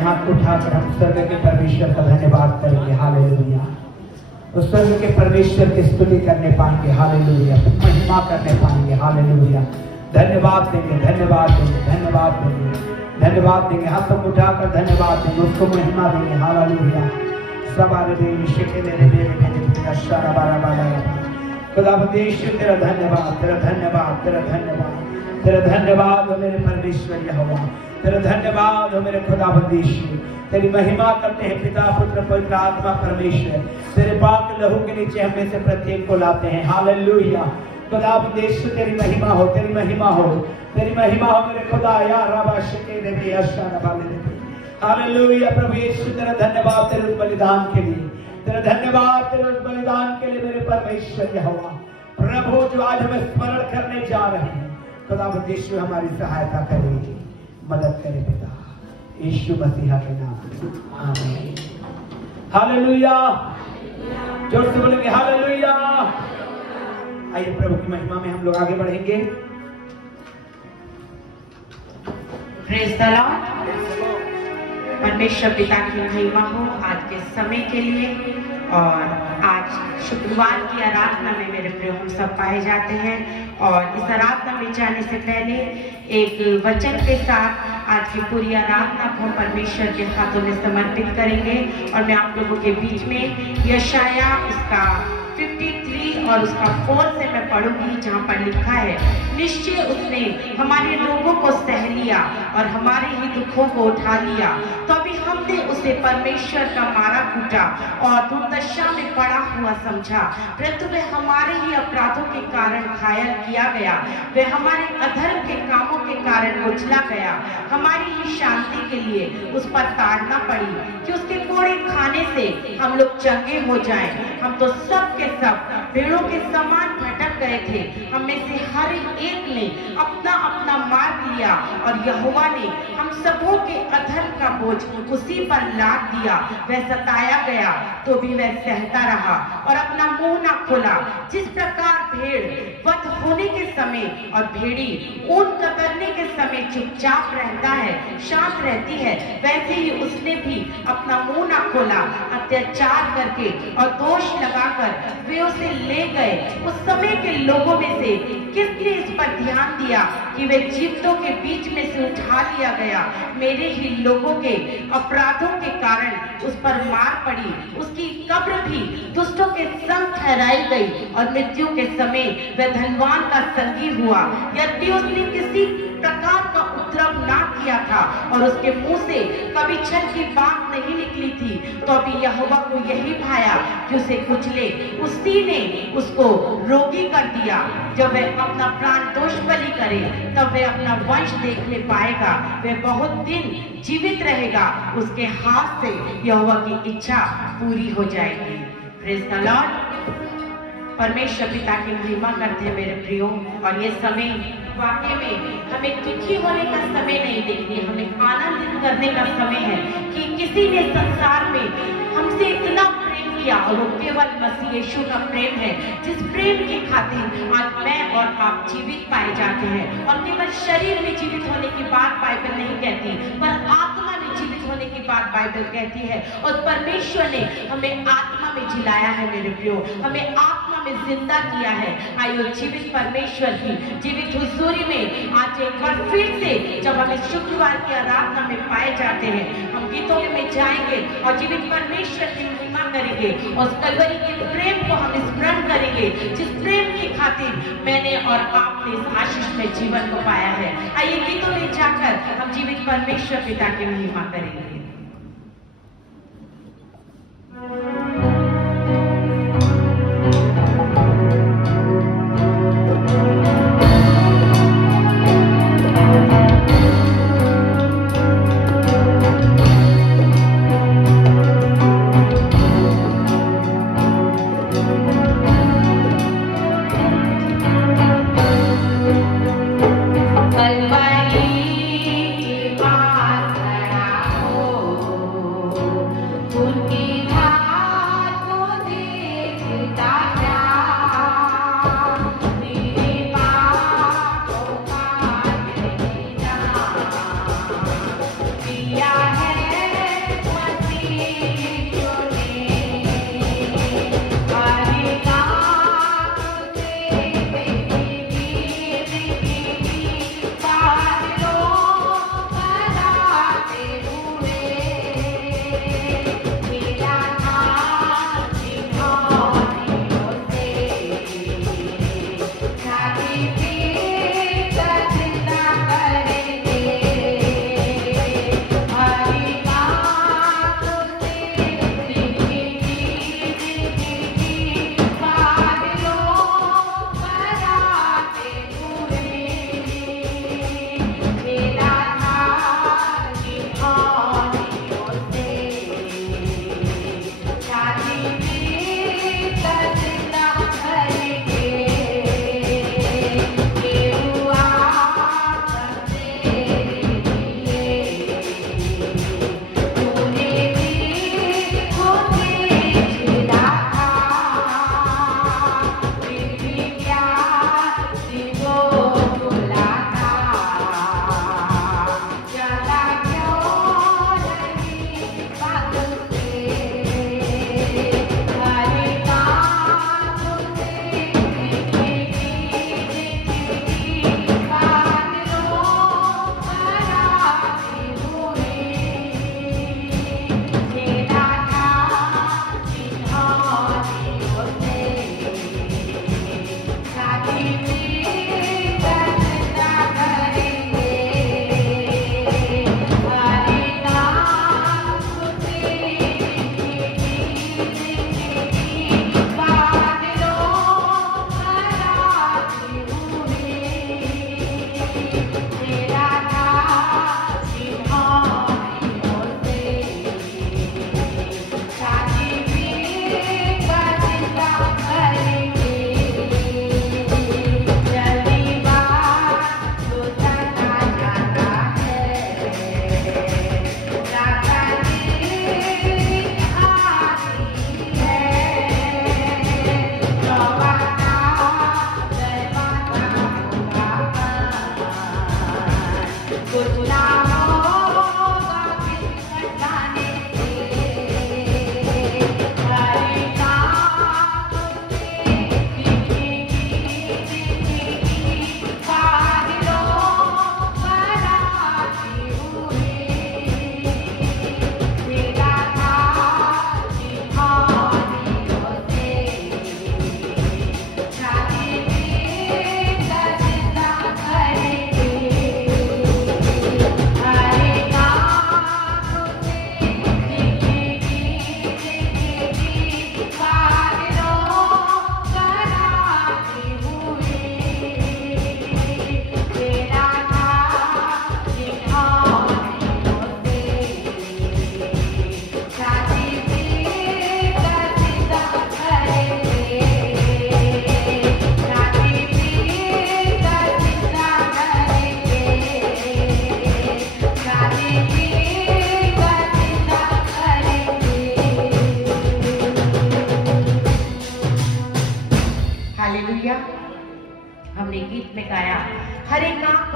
हाथ उठाकर हम स्वर्ग के परमेश्वर का धन्यवाद करेंगे। हालेलुया। उस स्वर्ग के परमेश्वर की स्तुति करने पाएंगे। हालेलुया। महिमा करने पाएंगे। हालेलुया। धन्यवाद देंगे, धन्यवाद देंगे, धन्यवाद देंगे, धन्यवाद देंगे। हाथ उठाकर धन्यवाद देंगे, उसको महिमा देंगे। हालेलुया। खुदावंद तेरा धन्यवाद, तेरा धन्यवाद, तेरा धन्यवाद, तेरा धन्यवाद हो मेरे परमेश्वर यहोवा, तेरा धन्यवाद हो मेरे खुदावंद यीशु। तेरी महिमा करते हैं पिता, पुत्र, पवित्र आत्मा परमेश्वर। तेरे पाक लहू के नीचे हम में से प्रत्येक को लाते हैं। हालेलुया। खुदावंद यीशु तेरी महिमा हो, तेरी महिमा हो, तेरी महिमा हो मेरे खुदा। या रबा शके देवी अशाना वाले देवी। हालेलुया। प्रभु यीशु तेरा धन्यवाद तेरे बलिदान के लिए, तेरा धन्यवाद तेरे बलिदान के लिए मेरे परमेश्वर यहोवा। प्रभु जो आज हमें स्मरण करने जा रहे हैं, खुदावंद यीशु हमारी सहायता करेगी, मदद करे पिता, यीशु मसीहा के नाम में आमीन। हालेलुया। जोर से बोलेंगे हालेलुया। आइए प्रभु की महिमा में हम लोग आगे बढ़ेंगे। Praise the Lord. परमेश्वर पिता की महिमा हो आज के समय के लिए। और आज शुक्रवार की आराधना में मेरे प्रिय हम सब पाए जाते हैं। और इस आराधना में जाने से पहले एक वचन के साथ आज की पूरी आराधना को हम परमेश्वर के हाथों में समर्पित करेंगे। और मैं आप लोगों के बीच में यशाया उसका 53 और उसका 4 से मैं पढ़ूंगी, जहाँ पर लिखा है, निश्चय उसने हमारे रोगों को सह लिया और हमारे ही दुखों को उठा लिया, तो अभी हमने उसे परमेश्वर का मारा कूटा और दुर्दशा में पड़ा हुआ समझा। परंतु वह हमारे ही अपराधों के कारण घायल किया गया, वह हमारे अधर्म के कामों के कारण कुचला गया। हमारी ही शांति के लिए उस पर ताड़ना पड़ी कि उसके कोड़े खाने से हम लोग चंगे हो जाएं। हम तो सब के सब भेड़ों के समान भटक गए थे, हम में से हर एक ने अपना अपना मार्ग लिया और यहोवा ने हम सबों के अधर्म का बोझ उसी पर लाद दिया। वह सताया गया तो भी वह सहता रहा और अपना मुंह न खोला। जिस प्रकार भेड़ वध होने के समय और भेड़ी ऊन कतरने के समय चुपचाप रहता है, शांत रहती है, वैसे ही उसने भी अपना मुंह न खोला। अत्याचार करके और दोष लगाकर वे उसे ले गए। उस समय के लोगों में से किसने इस पर ध्यान दिया कि वे जीवितों के बीच में से उठा लिया गया? मेरे ही लोगों के अपराधों के कारण उस पर मार पड़ी, उसकी कब्र भी दुष्टों के संग ठहराई गई और मृत्यु के समय वह धनवान का संगी हुआ। यदि उसने किसी प्रकार का उपद्रव ना किया था और उसके मुंह से कभी छल की बात नहीं निकली थी, तो अभी यहोवा को यही भाया कि उसे कुचले। उसी ने उसको रोगी कर दिया। जब वह अपना प्राण दोष बलि करे तब वह अपना वंश देखने पाएगा, वह बहुत दिन जीवित रहेगा, उसके हाथ से यहोवा की इच्छा पूरी हो जाएगी। Praise the Lord. परमेश्वर पिता की महिमा करते हैं मेरे प्रियो। और ये समय वाकई में हमें दुखी होने का समय नहीं देखनी, हमें आनंदित करने का समय है कि किसी ने संसार में हमसे इतना प्रेम किया और वो केवल मसीह यीशु का प्रेम है, जिस प्रेम की खातिर आज मैं और आप जीवित पाए जाते हैं। और केवल शरीर में जीवित होने की बात बाइबल नहीं कहती, पर आत्मा में जीवित होने की बात बाइबल कहती है। और परमेश्वर ने हमें आत्मा में जिलाया है मेरे प्रियो, हमें आत्मा में जिंदा किया है। आइए जीवित परमेश्वर की जीवित हुजूरी में आज एक बार फिर से जब हम इस शुक्रवार की आराधना में पाए जाते हैं, हम गीतों में जाएंगे और जीवित परमेश्वर की महिमा करेंगे और उस कलवरी के प्रेम को हम स्मरण करेंगे, जिस प्रेम की खातिर मैंने और आपने इस आशीष में जीवन को पाया है। आइए गीतों में जाकर हम जीवित परमेश्वर पिता की महिमा करेंगे। उनकी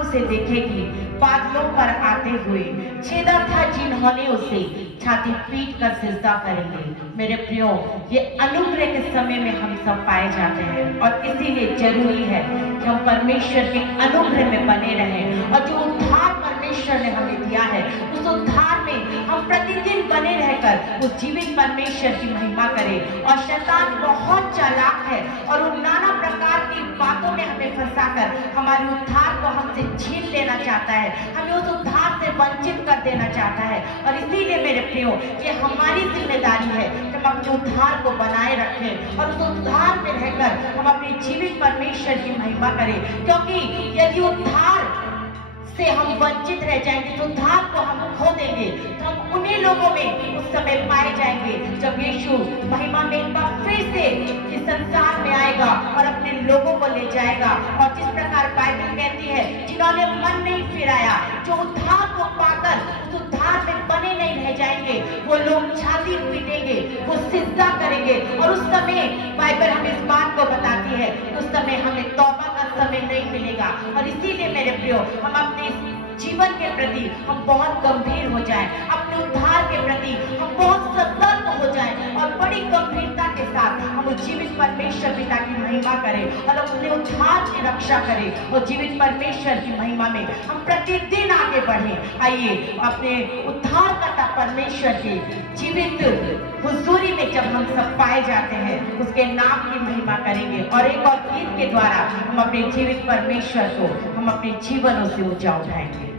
उसे देखेगी बादलों पर आते हुए, छेदा था जिन्होंने उसे, छाती पीट कर सिजदा करेंगे। मेरे प्रियो, ये अनुग्रह के समय में हम सब पाए जाते हैं और इसीलिए जरूरी है कि हम परमेश्वर के अनुग्रह में बने रहें और जो उद्धार परमेश्वर ने हमें दिया है उस उद्धार में हम प्रतिदिन बने रहकर उस जीवित परमेश्वर की महिमा करें। और शैतान बहुत चालाक है और वो नाना प्रकार की बातों में हमें फंसाकर हमारे उद्धार को हमसे छीन लेना चाहता है, हमें उस उद्धार से वंचित कर देना चाहता है। और इसीलिए मेरे प्रियो, ये हमारी जिम्मेदारी है कि हम अपने उद्धार को बनाए रखें और उस उद्धार में रहकर हम अपने जीवित परमेश्वर की महिमा करें। क्योंकि यदि उद्धार से हम वंचित रह जाएंगे तो उद्धार को हम खो देंगे, तो हम उन्हीं लोगों में उस समय पाए जाएंगे जब यीशु महिमा में एक बार फिर से इस संसार में आएगा और अपने लोगों को ले जाएगा। और जिस प्रकार बाइबल कहती है, जिन्होंने मन नहीं फिराया, जो उद्धार को पाकर उस उद्धार में बने नहीं रह जाएंगे, वो लोग छाती पीटेंगे, वो सिजदा करेंगे। और उस समय बाइबल हमें इस बात को बताती है, उस समय हमें तौबा का समय नहीं मिलेगा। और इसीलिए मेरे प्रियो, हम अपने जीवन के प्रति हम बहुत गंभीर हो जाएं, अपने उद्धार के प्रति हम बहुत सतर्क हो जाएं और बड़ी गंभीरता के साथ हम उस जीवित परमेश्वर पिता की महिमा करें और अपने उद्धार की रक्षा करें और जीवित परमेश्वर की महिमा में हम प्रतिदिन आगे बढ़ें। आइए अपने उद्धारकर्ता परमेश्वर के जीवित हुजूरी में जब हम सब पाए जाते हैं, उसके नाम की महिमा करेंगे और एक और गीत के द्वारा हम अपने जीवित परमेश्वर को हम अपने जीवनों से ऊंचा उठाएंगे।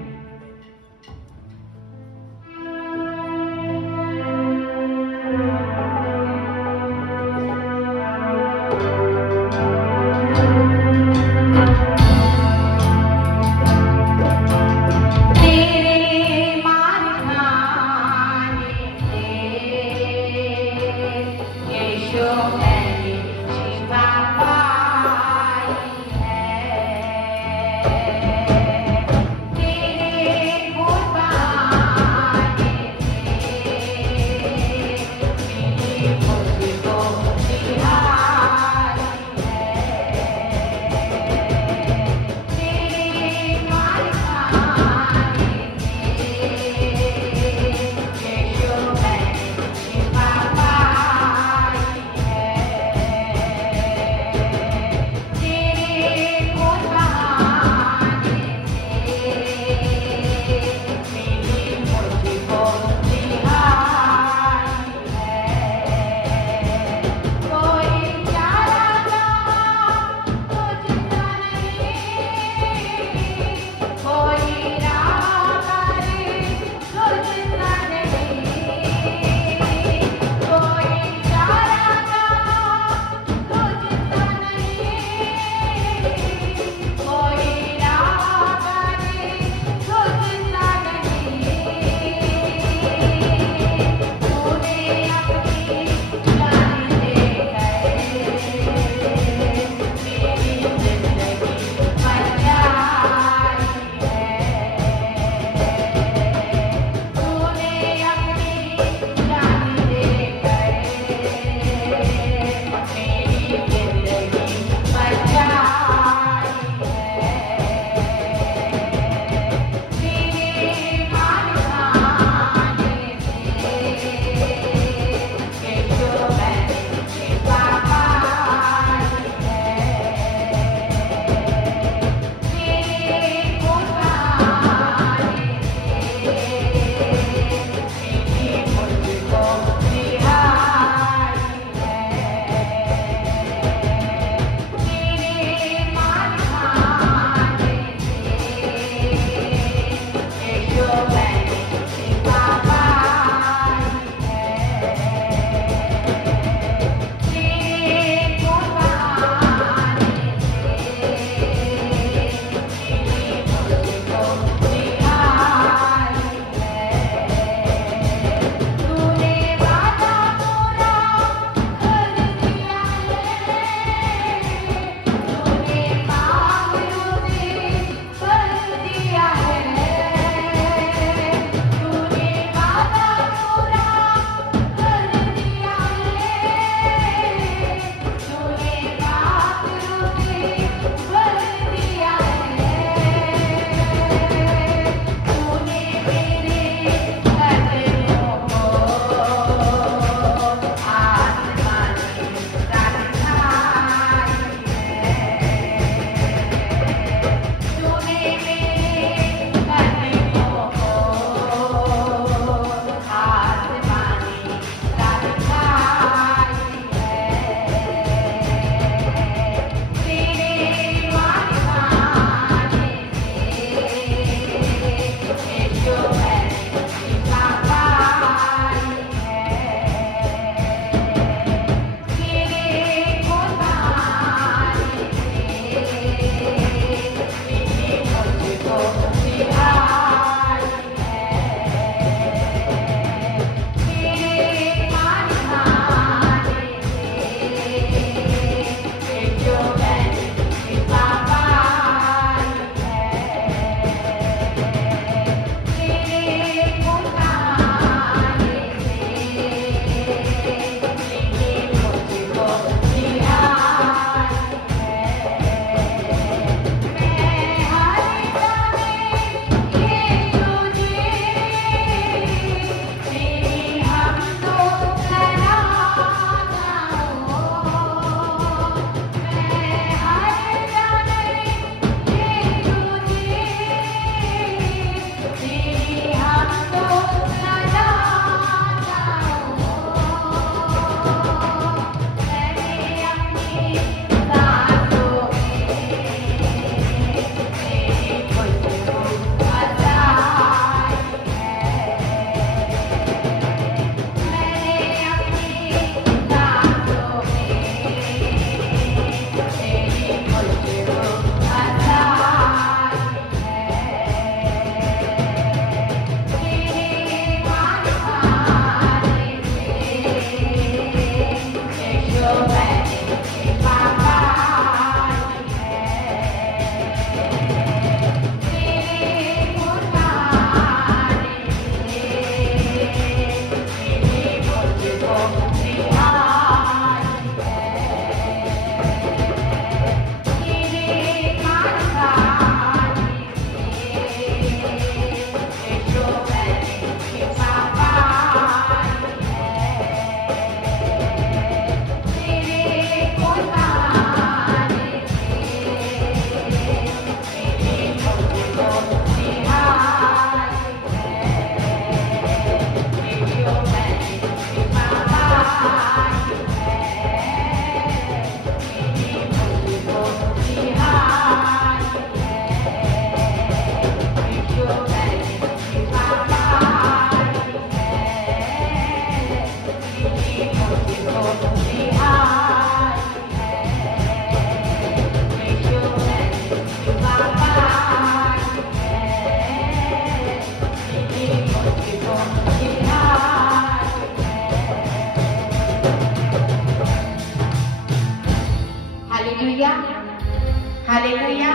हालेलुया।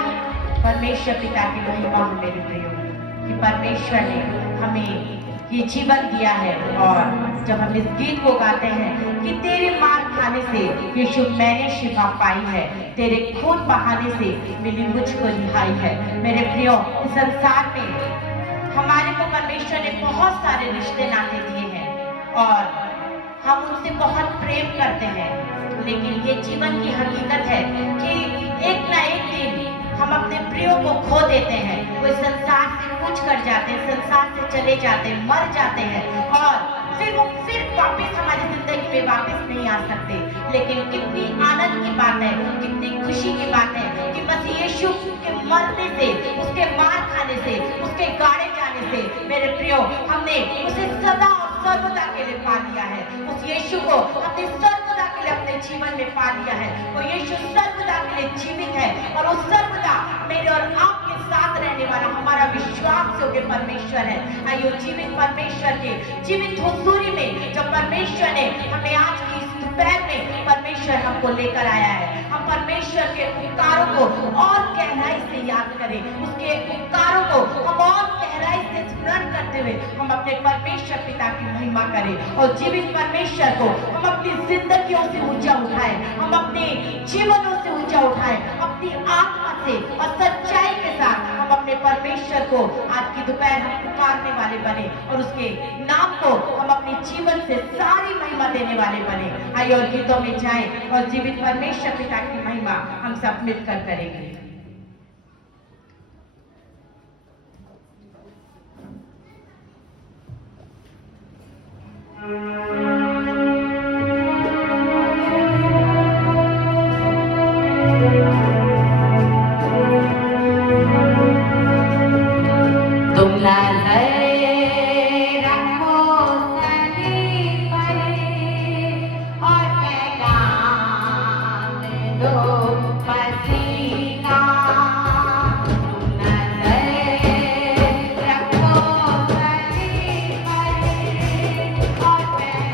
परमेश्वर पिता की महिमा हो मेरे प्रियो कि परमेश्वर ने हमें ये जीवन दिया है। और जब हम इस गीत को गाते हैं कि तेरे मार खाने से यीशु मैंने शिफा पाई है, तेरे खून बहाने से मिली मुझको रिहाई है। मेरे प्रियो, इस संसार में हमारे को परमेश्वर ने बहुत सारे रिश्ते नाते दिए हैं और हम उनसे बहुत प्रेम करते हैं, लेकिन ये जीवन की हकीकत है कि एक ना एक दिन हम अपने प्रियो को खो देते हैं। वो इस संसार से कूच कर जाते हैं, संसार से चले जाते हैं, मर जाते हैं और फिर वो वापस हमारी जिंदगी में वापस नहीं आ सकते। लेकिन कितनी आनंद की बात है, कितनी खुशी की बात है कि मसीह यीशु के मरने से, उसके मार खाने से, उसके गाड़े जाने से मेरे प्रियो हमने उसे सदा और सर्वदा के लिए पा लिया है। उस यीशु को हमने सर्वदा के लिए अपने जीवन में पा लिया है। वो यीशु सर्वदा के लिए जीवित है और वो सर्वदा मेरे और आपके साथ रहने वाला हमारा विश्वास योग्य परमेश्वर है। आइए जीवित परमेश्वर के जीवित हुजूरी में जब परमेश्वर ने हमें आज की इस दोपहर में परमेश्वर हमको लेकर आया है, हम परमेश्वर के उपकारों को और गहराई से याद करें, उसके उपकारों को हम और गहराई से स्मरण करते हुए हम अपने परमेश्वर पिता की महिमा करें और जीवित परमेश्वर को हम अपनी जिंदगियों से ऊंचा उठाएं, हम अपने जीवनों से ऊंचा उठाएं, अपनी आत्मा से और सच्चाई के साथ हम अपने परमेश्वर को आज की दोपहर हम पुकारने वाले बने और उसके नाम को हम अपने जीवन से सारी महिमा देने वाले बने। आइए और गीतों में जाएं और जीवित परमेश्वर पिता की महिमा हम सब मिलकर करेंगे। तुम नजर रखो सलीब पर और पैगाम दो मसीह का। तुम नजर रखो सलीब पर और पैगाम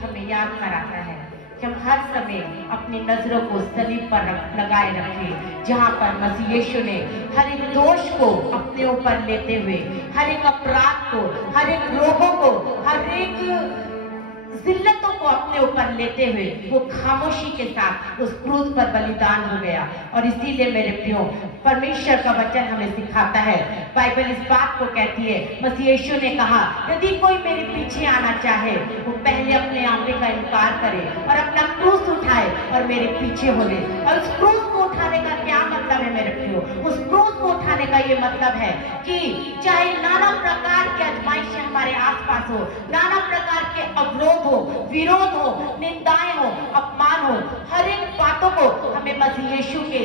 हमें याद कराता है कि हम हर समय अपनी नजरों को सलीब पर लगाए रखें, जहां पर मसीह यीशु ने हर एक दोष को अपने ऊपर लेते हुए, हर एक अपराध को, हर एक रोगों को, हर एक जिल्लतों को अपने ऊपर लेते हुए वो खामोशी के साथ उस क्रूस पर बलिदान हो गया। और इसीलिए मेरे प्रियो, परमेश्वर का वचन हमें सिखाता है, बाइबल इस बात को कहती है, मसीह यीशु ने कहा यदि कोई मेरे पीछे आना चाहे वो पहले अपने आपे का इनकार करे और अपना क्रूस उठाए और मेरे पीछे हो ले। और उस क्रूस को उठाने का क्या मतलब है मेरे प्रियो? उस क्रूस को उठाने का ये मतलब है कि चाहे नाना प्रकार की आजमाइशें हमारे आसपास हो, नाना प्रकार के अवरोध हो, विरोध हो, निंदाएं हो, अपमान हो, हर एक बातों को हमें मसीह यीशु के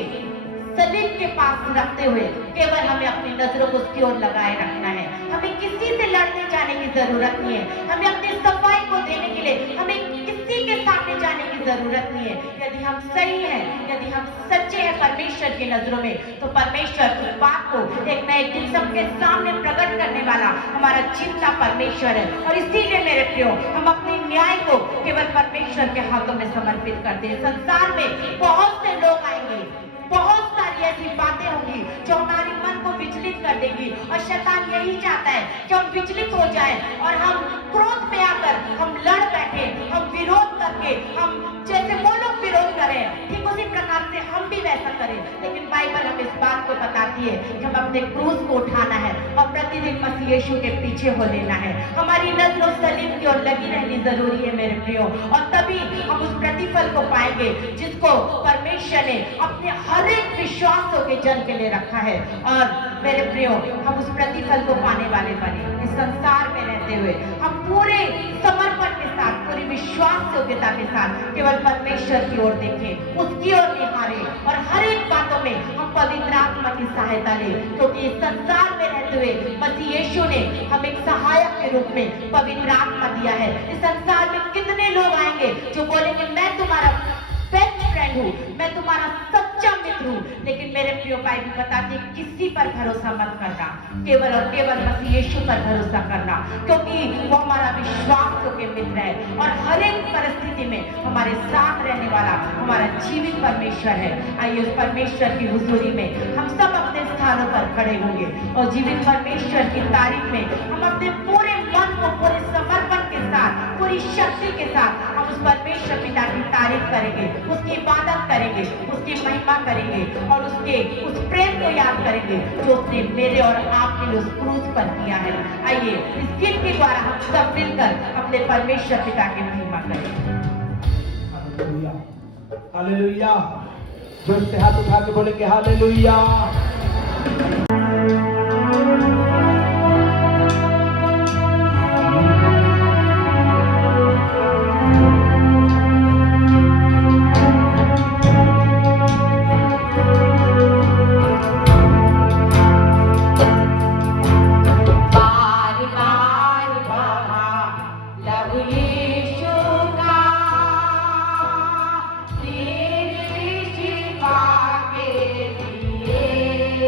सलीब के पास रखते हुए केवल हमें अपनी नजरों को उसकी ओर लगाए रखना है। हमें किसी से लड़ने जाने की जरूरत नहीं है, हमें अपनी सफाई को देने के लिए हमें किसी के सामने जाने की जरूरत नहीं है। यदि हम सही हैं, यदि हम सच्चे हैं परमेश्वर की नजरों में, तो परमेश्वर की बात को एक न एक दिन सबके सामने प्रकट करने वाला हमारा चिंता परमेश्वर है। और इसीलिए मेरे प्रियो, हम अपने न्याय को केवल परमेश्वर के हाथों में समर्पित करते हैं। संसार में बहुत से लोग आएंगे, बहुत सारी ऐसी बातें होंगी जो हमारे मन को विचलित कर देगी, और शैतान यही चाहता है कि हम विचलित हो जाएं और हम क्रोध में आकर हम लड़ बैठे, हम विरोध करके, हम जैसे वो लोग विरोध करें ठीक उसी प्रकार से हम भी वैसा करें। लेकिन बाइबल हमें इस बात को बताती है कि हम अपने क्रूस को उठाना है और प्रतिदिन मसीह यीशु के पीछे हो लेना है। हमारी नजर उस सलीब की ओर लगी रहनी जरूरी है मेरे प्रियो, और तभी हम उस प्रतिफल को पाएंगे जिसको परमेश्वर ने अपने हर एक विश्वासों के जन के लिए रखा है। और मेरे प्रियो, हम उस प्रतिफल को पाने वाले बने। इस संसार में रहते हुए हम पूरे समर्पण के साथ, पूरी विश्वास योग्यता के साथ केवल परमेश्वर की ओर देखें, उसकी ओर निहारें और हर एक बातों में हम पवित्र आत्मा की सहायता लें, क्योंकि इस संसार में रहते हुए मसीह यीशु ने हमें एक सहायक के रूप में पवित्र आत्मा दिया है। इस संसार में कितने लोग आएंगे जो बोलेंगे मैं तुम्हारा बेस्ट फ्रेंड हूँ, मैं तुम्हारा सच्चा मित्र हूँ, लेकिन मेरे प्रियो बाइबल बताती है किसी पर भरोसा मत करना, केवल और केवल मसीह यीशु पर भरोसा करना, क्योंकि वो हमारा विश्वास के मित्र है और हर एक परिस्थिति में हमारे साथ रहने वाला हमारा जीवित परमेश्वर है। आइए उस परमेश्वर की हुजूरी में हम सब अपने स्थानों पर खड़े होंगे और जीवित परमेश्वर की तारीफ में हम अपने पूरे मन को, पूरे समर्पण के साथ, पूरी शक्ति के साथ हम उस परमेश्वर पिता की तारीफ करेंगे, उसकी इबादत करेंगे, उसकी महिमा करेंगे और उसके उस प्रेम को याद करेंगे जो उसने मेरे और आपके लिए उस क्रूस पर किया है। आइए इस गीत के द्वारा हम सब मिलकर अपने परमेश्वर पिता की महिमा करें। Hallelujah, hallelujah. जोर से हाथ उठा के बोलेंगे हालेलुया। के लिए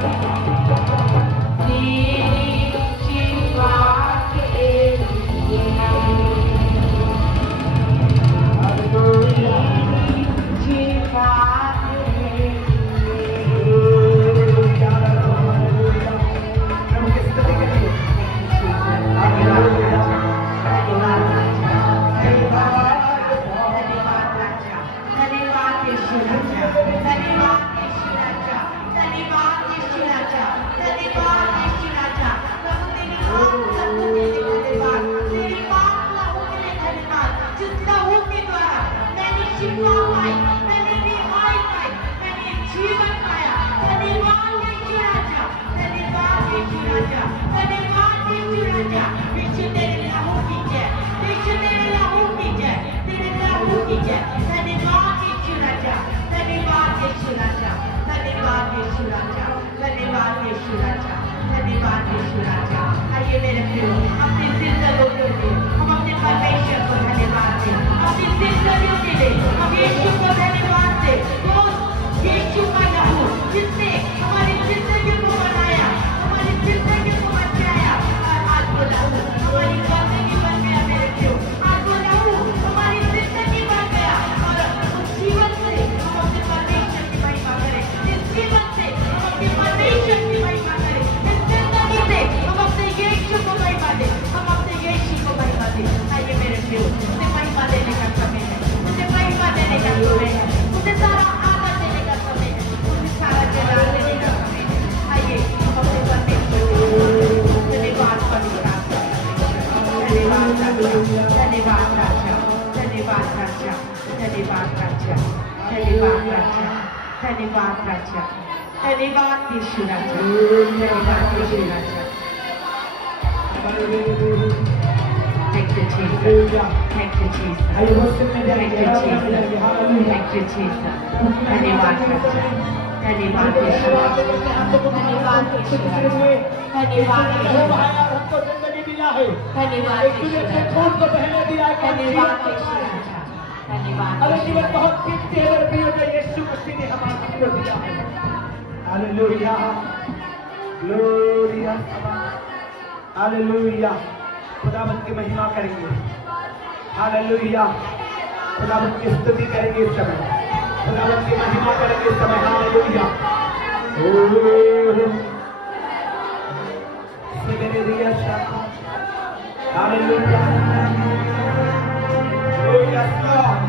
Thank you, Jesus. Thank you, Jesus. Thank you, Jesus. Thank you, Jesus. धन्यवाद राजा, धन्यवाद यीशु, धन्यवाद यीशु, धन्यवाद यीशु, हमको जिंदगी दिया है, धन्यवाद यीशु, खून को बहने दिया है, धन्यवाद यीशु राजा, धन्यवाद अरे यीशु जीवन बहुत कीमती है मेरे प्रियो, जो यीशु मसीह ने हमारे को दिया है। Hallelujah, Gloria, hallelujah. खुदावंत की महिमा करेंगे, हालेलुया। खुदावंत की स्तुति करेंगे इस समय, खुदावंत की महिमा करेंगे इस समय, हालेलुया। सिबेरिया शाखा, हालेलुया, ग्लोरिया लॉर्ड।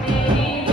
मेरी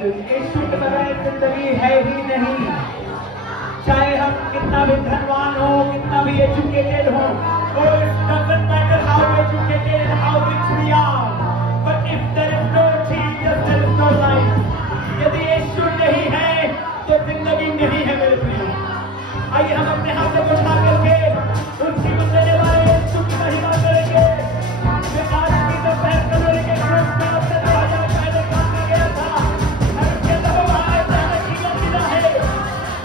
यीशु के बगैर जिंदगी है ही नहीं। चाहे हम कितना भी धनवान हो, कितना भी एजुकेटेड हो, it doesn't matter how educated and how rich we are, but if there is no Jesus, there is no life. यदि यीशु नहीं है तो जिंदगी नहीं है मेरे प्रियो। आइए हम अपने हाथ को उठा करके उस जीवन देने वाले यीशु की महिमा करेंगे। मैं आज की दोपहर को लेकर क्रूस पे अपने दरवाजा पहले काम में गया था, और उसके दरवाजे से जीवन मिला है,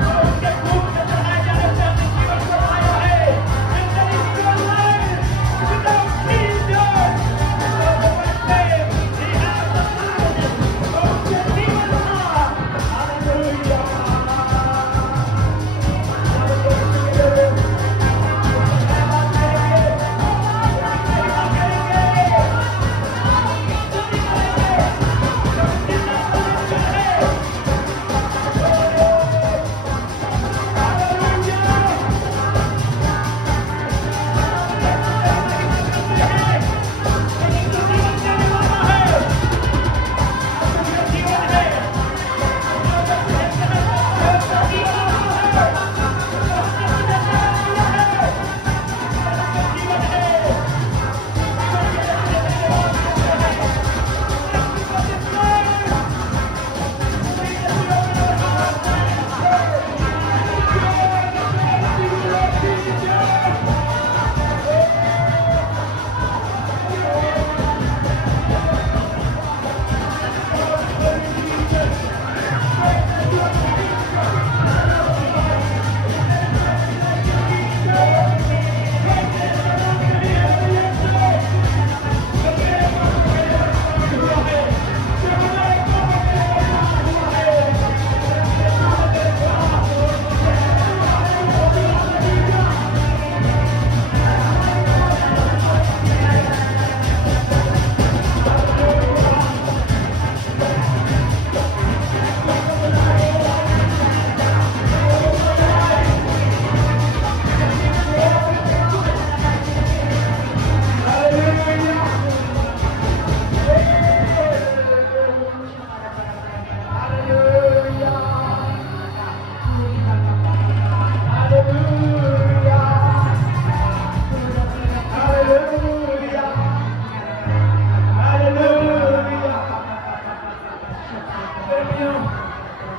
और उसके क्रूस पे चढ़ाए जाने से हमें जीवन को पाया है। And there is no life without Jesus. So the one day he has the life, और उसके जीवन था। Hallelujah.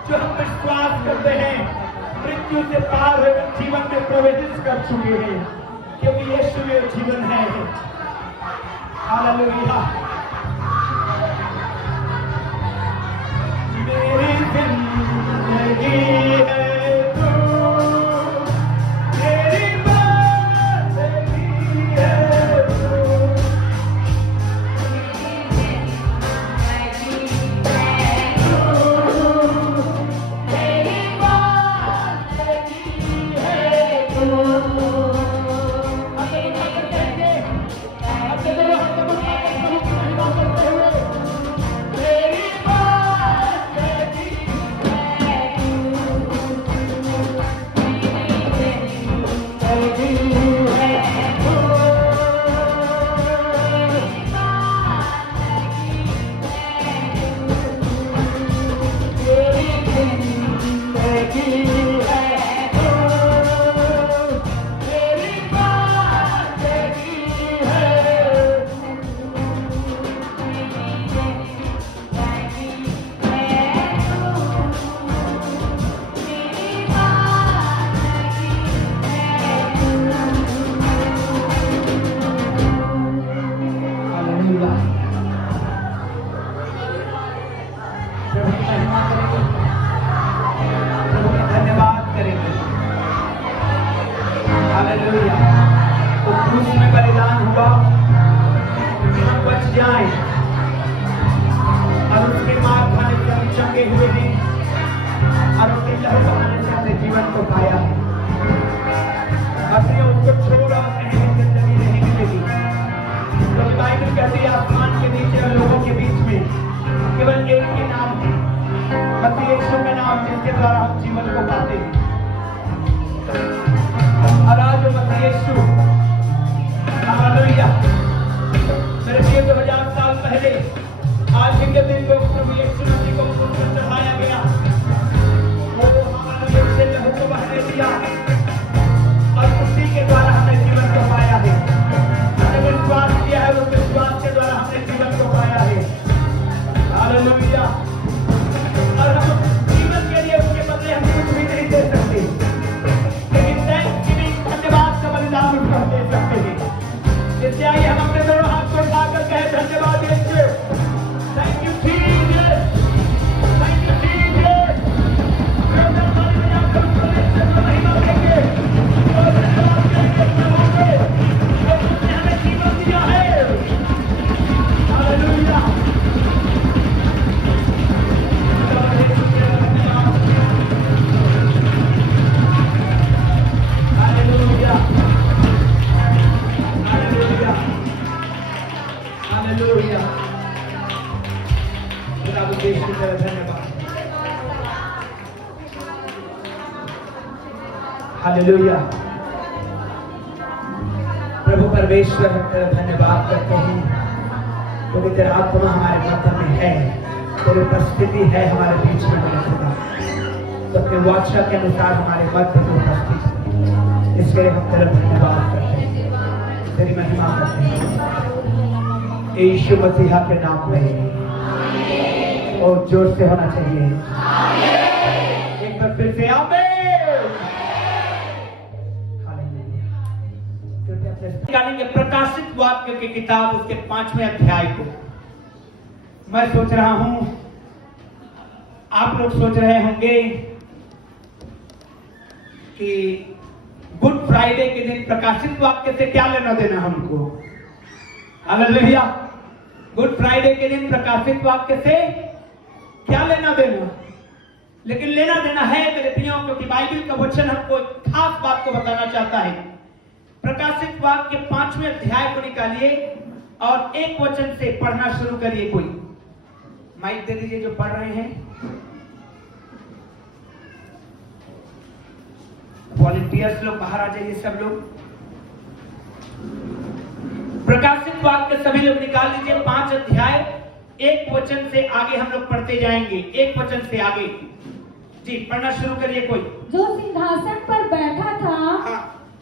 जो हम विश्वास करते हैं मृत्यु से पार होकर जीवन में प्रवेश कर चुके हैं, क्योंकि यीशु में जीवन है। हालेलुया। हालेलुया। प्रभु परमेश्वर तेरा धन्यवाद करते हैं क्योंकि तेरा आत्मा हमारे मध्य में है, तेरी उपस्थिति है हमारे बीच में मेरे खुदा। तो अपने वाचा के अनुसार हमारे मध्य में उपस्थित है, इसके लिए हम तेरा धन्यवाद करते हैं, तेरी महिमा करते हैं यीशु मसीहा के नाम में। और जोर से होना चाहिए एक बार फिर से आमीन। निकालेंगे प्रकाशित वाक्य की किताब उसके 5वें अध्याय को। मैं सोच रहा हूं आप लोग सोच रहे होंगे कि गुड फ्राइडे के दिन प्रकाशित वाक्य से क्या लेना देना हमको। हालेलुया। गुड फ्राइडे के दिन प्रकाशित वाक्य से क्या लेना देना, लेकिन लेना देना है मेरे प्रियो, क्योंकि बाइबल का वचन हमको एक खास बात को बताना चाहता है। प्रकाशित वाक्य 5वें अध्याय को निकालिए और एक वचन से पढ़ना शुरू करिए। कोई माइक दे दीजिए जो पढ़ रहे हैं। वॉलंटियर्स लोग बाहर आ जाइए, सब लोग। प्रकाशित वाक्य सभी लोग निकाल लीजिए। 5 अध्याय एक वचन से आगे हम लोग पढ़ते जाएंगे, एक वचन से आगे। जी पढ़ना शुरू करिए कोई। जो सिंहासन पर बैठा था,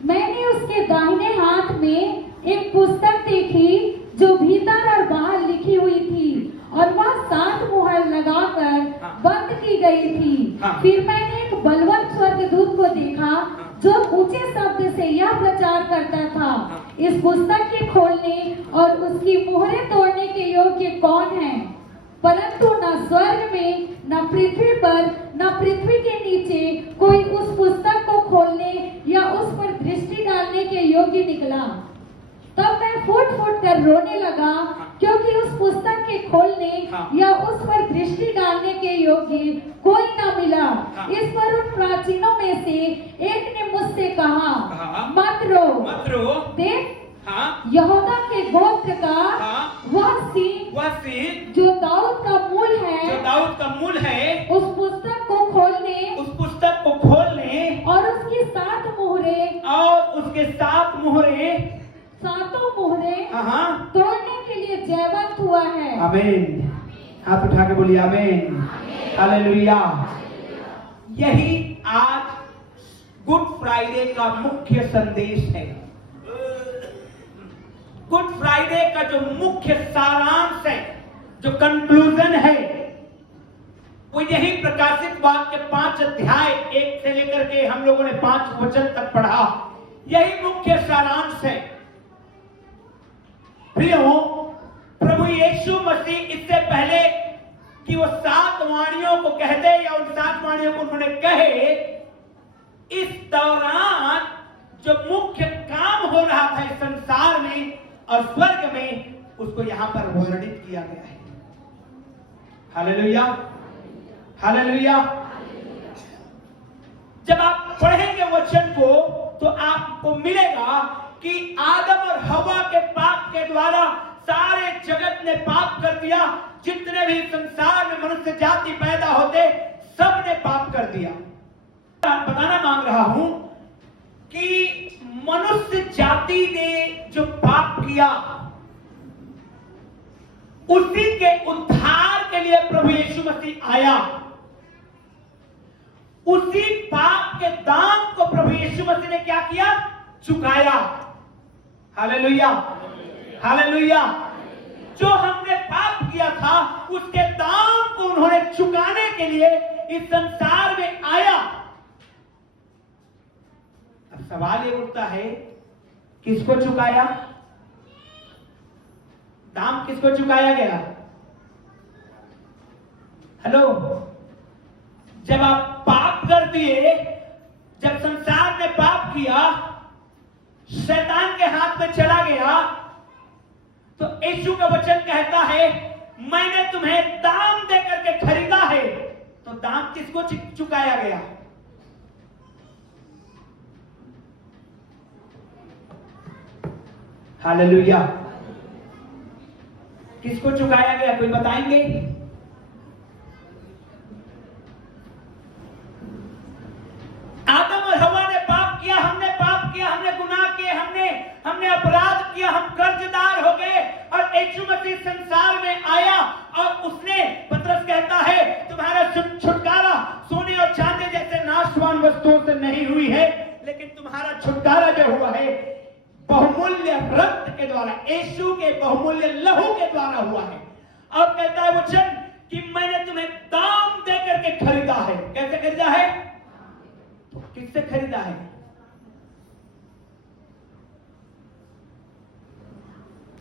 मैंने उसके दाहिने हाथ में एक पुस्तक देखी जो भीतर और बाहर लिखी हुई थी और वह 7 मुहर लगाकर बंद की गई थी। फिर मैंने एक बलवंत स्वर्गदूत को देखा जो ऊंचे शब्द से यह प्रचार करता था, इस पुस्तक के खोलने और उसकी मुहरें तोड़ने के योग्य कौन है? परंतु न स्वर्ग में, न पृथ्वी पर, न पृथ्वी के नीचे कोई उस पुस्तक को खोलने या उस पर दृष्टि डालने के योग्य निकला। तब मैं फूट फूट कर रोने लगा, क्योंकि उस पुस्तक के खोलने या उस पर दृष्टि डालने के योग्य कोई न मिला। इस पर उन प्राचीनों में से एक ने मुझसे कहा, मत रो, देख यहूदा के गोत्र का वह सिंह जो दाऊद का मूल है, उस पुस्तक को खोलने और उसकी 7 मुहरें सातों मुहरें तोड़ने के लिए जयवंत हुआ है। आमीन। हाथ उठा के बोलिए आमीन। हालेलुया। यही आज गुड फ्राइडे का मुख्य संदेश है। गुड फ्राइडे का जो मुख्य सारांश है, जो कंक्लूजन है, वो यही प्रकाशित वाक्य 5 अध्याय 1 से लेकर के हम लोगों ने 5 वचन तक पढ़ा। यही मुख्य सारांश है। प्रियो, प्रभु यीशु मसीह इससे पहले कि वो 7 वाणियों को कहते या उन 7 वाणियों को उन्होंने कहे, इस दौरान जो मुख्य काम हो रहा था इस संसार में और स्वर्ग में, उसको यहां पर वर्णित किया गया है। Hallelujah, hallelujah. जब आप पढ़ेंगे वचन को तो आपको मिलेगा कि आदम और हवा के पाप के द्वारा सारे जगत ने पाप कर दिया। जितने भी संसार में मनुष्य जाति पैदा होते, सब ने पाप कर दिया। बताना मांग रहा हूं कि मनुष्य जाति ने जो पाप किया, उसी के उद्धार के लिए प्रभु यीशु मसीह आया। उसी पाप के दाम को प्रभु यीशु मसीह ने क्या किया? चुकाया। Hallelujah, hallelujah. जो हमने पाप किया था, उसके दाम को उन्होंने चुकाने के लिए इस संसार में आया। अब सवाल ये उठता है, किसको चुकाया? दाम किसको चुकाया गया? हेलो, जब आप पाप कर दिए, जब संसार ने पाप किया, शैतान के हाथ में चला गया, तो यीशु का वचन कहता है, मैंने तुम्हें दाम देकर के खरीदा है। तो दाम किसको चुकाया गया? हालेलुया। किसको चुकाया गया? कोई बताएंगे? आदम और हवा ने पाप किया, हमने पाप किया, हमने गुनाह किए, हमने अपराध किया, हम कर्जदार हो गए। और यीशु मसीह संसार में आया और उसने, पतरस कहता है, तुम्हारा छुटकारा सोने और चांदी जैसे नाशवान वस्तुओं से नहीं हुई है, लेकिन तुम्हारा छुटकारा जो हुआ है बहुमूल्य रक्त के द्वारा, यीशु के बहुमूल्य लहू के द्वारा हुआ है। और कहता है वचन कि मैंने तुम्हें दाम देकर के खरीदा है। कैसे खरीदा है? तो किससे खरीदा है?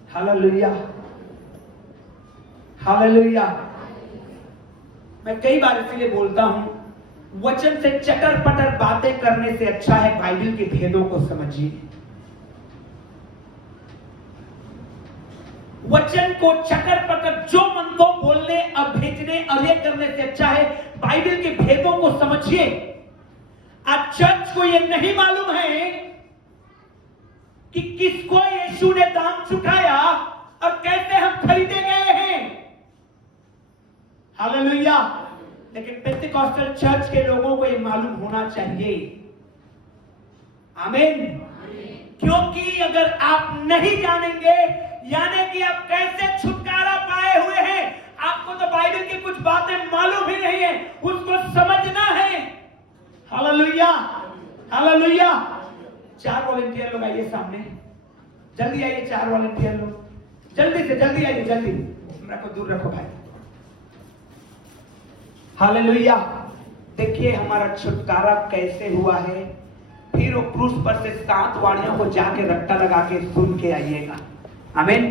Hallelujah, hallelujah. मैं कई बार इसलिए बोलता हूं, वचन से चटर पटर बातें करने से अच्छा है बाइबल के भेदों को समझिए। वचन को चकर पकर जो मन को बोलने और भेजने और ये करने से अच्छा है बाइबल के भेदों को समझिए। आज चर्च को ये नहीं मालूम है कि किसको यीशु ने दाम चुकाया और कैसे हम खरीदे गए हैं। हालेलुया। लेकिन पेंटिकॉस्टल चर्च के लोगों को ये मालूम होना चाहिए। आमीन। क्योंकि अगर आप नहीं जानेंगे, यानी कि आप कैसे छुटकारा पाए हुए हैं, आपको तो बाइबल की कुछ बातें मालूम ही नहीं है, उसको समझना है। Hallelujah, hallelujah. 4 वॉलंटियर लोग आइए सामने, जल्दी आइए। 4 वॉलंटियर लोग, जल्दी से जल्दी आइए, जल्दी। हमरा को दूर रखो भाई। हालेलुया। देखिए हमारा छुटकारा कैसे हुआ है। फिर वो क्रूस पर से 7 वाणियों को जाके रट्टा लगा के सुन के आइएगा। आमीन,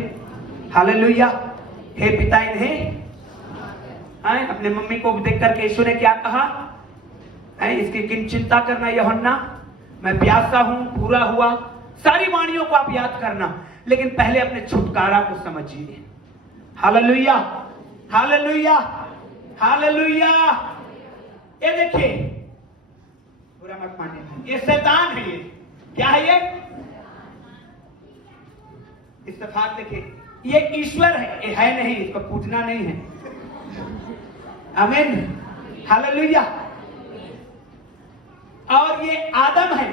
हालेलुया। हे पिता इन्हें, अपने मम्मी को देख करके यीशु ने क्या कहा? इसकी किन चिंता करना यूहन्ना, मैं प्यासा हूं, पूरा हुआ। सारी वाणियों को आप याद करना, लेकिन पहले अपने छुटकारा को समझिए। Hallelujah, hallelujah, hallelujah. ये देखिए, बुरा मत मानिए, ये शैतान है। ये क्या है? ये इत्तेफाक देखिए, ये ईश्वर है, ये है नहीं, इसको पूजना नहीं है। आमीन, हालेलुया। और ये आदम है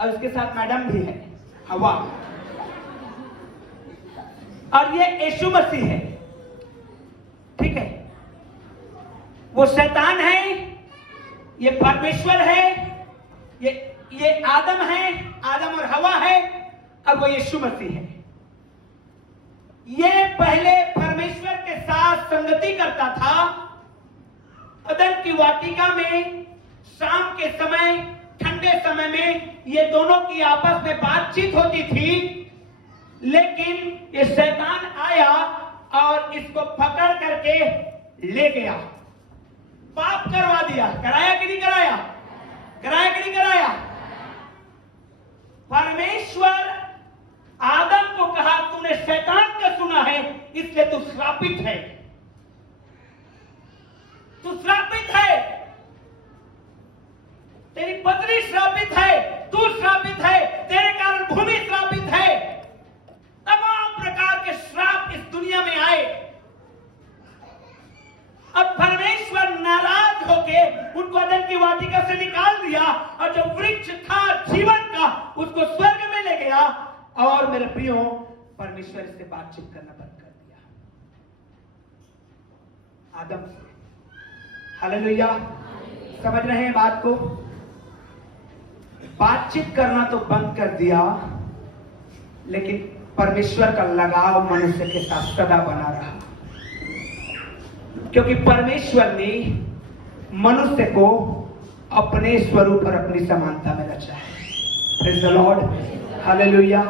और उसके साथ मैडम भी है, हवा। और ये यीशु मसीह है, ठीक है। वो शैतान है ये परमेश्वर है, ये आदम है, आदम और हवा है, अब वो यीशु मसीह है। ये पहले परमेश्वर के साथ संगति करता था। अदन की वाटिका में शाम के समय, ठंडे समय में ये दोनों की आपस में बातचीत होती थी, लेकिन ये शैतान आया और इसको पकड़ करके ले गया, पाप करवा दिया। कराया कि नहीं कराया? कराया कि नहीं कराया? परमेश्वर आदम को कहा, तूने शैतान का सुना है, इसलिए तू श्रापित है, तू श्रापित है, तेरी पत्नी श्रापित है, तू श्रापित है, तेरे कारण भूमि श्रापित है। तमाम प्रकार के श्राप इस दुनिया में आए। अब परमेश्वर नाराज होके उनको अदन की वाटिका से निकाल दिया, और जो वृक्ष था जीवन का, उसको स्वर्ग में ले गया। और मेरे प्रियो, परमेश्वर इससे बातचीत करना बंद कर दिया आदम से। हालेलुया, समझ रहे हैं बात को? बातचीत करना तो बंद कर दिया, लेकिन परमेश्वर का लगाव मनुष्य के साथ सदा बना रहा, क्योंकि परमेश्वर ने मनुष्य को अपने स्वरूप और अपनी समानता में रचा है। Praise the Lord, hallelujah.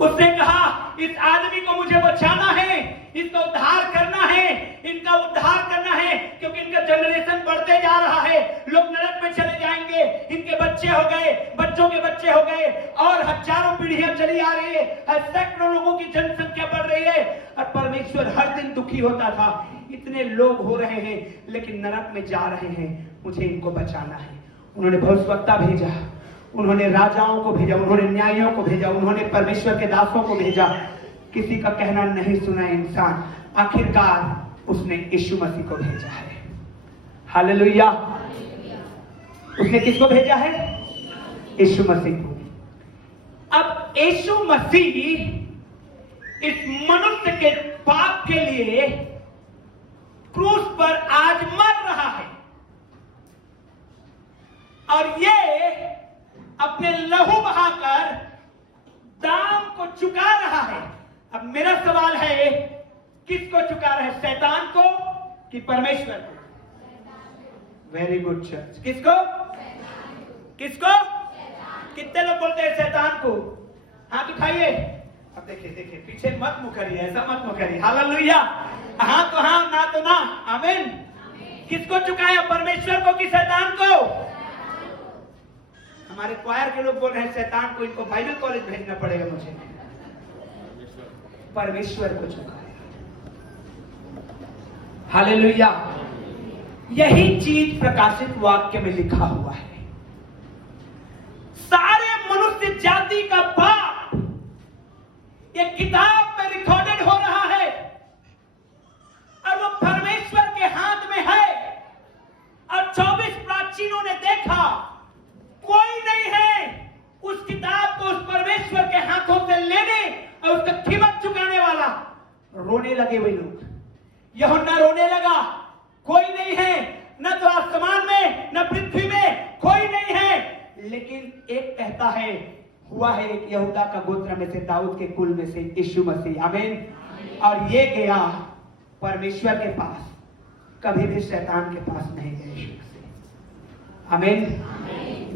उसने कहा, इस आदमी को मुझे बचाना है, इसका उद्धार करना है, इनका उद्धार करना है, क्योंकि इनका जनरेशन बढ़ते जा रहा है, लोग नरक में चले जाएंगे, इनके बच्चे हो गए, बच्चों के बच्चे हो गए, और हजारों पीढ़ियां चली आ रही है, सैकड़ों लोगों की जनसंख्या बढ़ रही है। और परमेश्वर हर दिन दुखी होता था, इतने लोग हो रहे हैं लेकिन नरक में जा रहे हैं, मुझे इनको बचाना है। उन्होंने भविष्यवक्ता भेजा, उन्होंने राजाओं को भेजा, उन्होंने न्यायियों को भेजा, उन्होंने परमेश्वर के दासों को भेजा, किसी का कहना नहीं सुना इंसान। आखिरकार उसने यीशु मसीह को भेजा है। हालेलुया। उसने किसको भेजा है? यीशु मसीह को। अब यीशु मसीह इस मनुष्य के पाप के लिए क्रूस पर आज मर रहा है, और ये अपने लहू बहाकर दाम को चुका रहा है। अब मेरा सवाल है, किसको चुका रहा है? शैतान को कि परमेश्वर को? Very good church. किसको? किसको? कितने लोग बोलते हैं शैतान को? हाथ उठाइए। अब देखिए देखिए, पीछे मत मुकरिए, ऐसा मत मुकरिए। हालेलुया। हाँ तो हाँ, ना तो ना। आमीन। किसको चुकाया? परमेश्वर को कि शैतान को? हमारे क्वायर के लोग बोल रहे हैं शैतान को, इनको बाइबल कॉलेज भेजना पड़ेगा मुझे। परमेश्वर को चुकाया। हालेलुया। यही चीज प्रकाशित वाक्य में लिखा हुआ है। सारे मनुष्य जाति का पाप ये किताब में रिकॉर्डेड हो रहा है, और वो परमेश्वर के हाथ में है। और 24 प्राचीनों ने देखा, कोई नहीं है उस किताब को उस परमेश्वर के हाथों से लेने और उसका कीमत चुकाने वाला। रोने लगे वही लोग। यूहन्ना रोने लगा, कोई नहीं है, न तो आसमान में न पृथ्वी में कोई नहीं है। लेकिन एक कहता है, हुआ है एक यहूदा का गोत्र में से, दाऊद के कुल में से, यीशु मसीह। आमीन। और ये गया परमेश्वर के पास, कभी भी शैतान के पास नहीं गए यीशु मसीह। आमीन।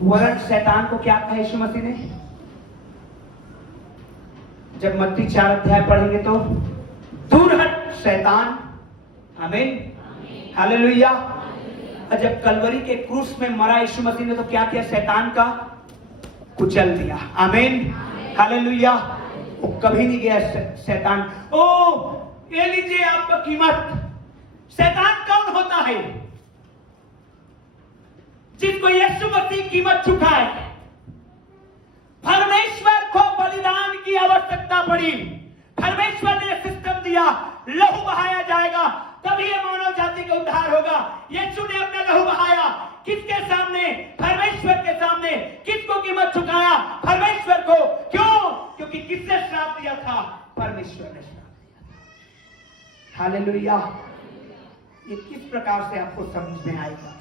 वरन शैतान को क्या कहा यीशु मसीह ने? जब मत्ती 4 अध्याय पढ़ेंगे तो, दूर हट शैतान। आमीन। हालेलुया। और जब कलवरी के क्रूस में मरा यीशु मसीह ने तो क्या किया? शैतान का कुचल दिया। आमीन। हालेलुया। वो कभी नहीं गया शैतान, ओ ये लीजिए आपका कीमत। शैतान कौन होता है? जिसको यीशु मसीह कीमत चुकाए। परमेश्वर को बलिदान की आवश्यकता पड़ी, परमेश्वर ने सिस्टम दिया, लहू बहाया जाएगा तभी ये मानव जाति का उद्धार होगा। यीशु ने अपना लहू बहाया, किसके सामने? परमेश्वर के सामने। किसको कीमत चुकाया? परमेश्वर को। क्यों? क्योंकि किसने श्राप दिया था? परमेश्वर ने श्राप दिया था। हालेलुया। ये किस प्रकार से आपको समझ में आएगा?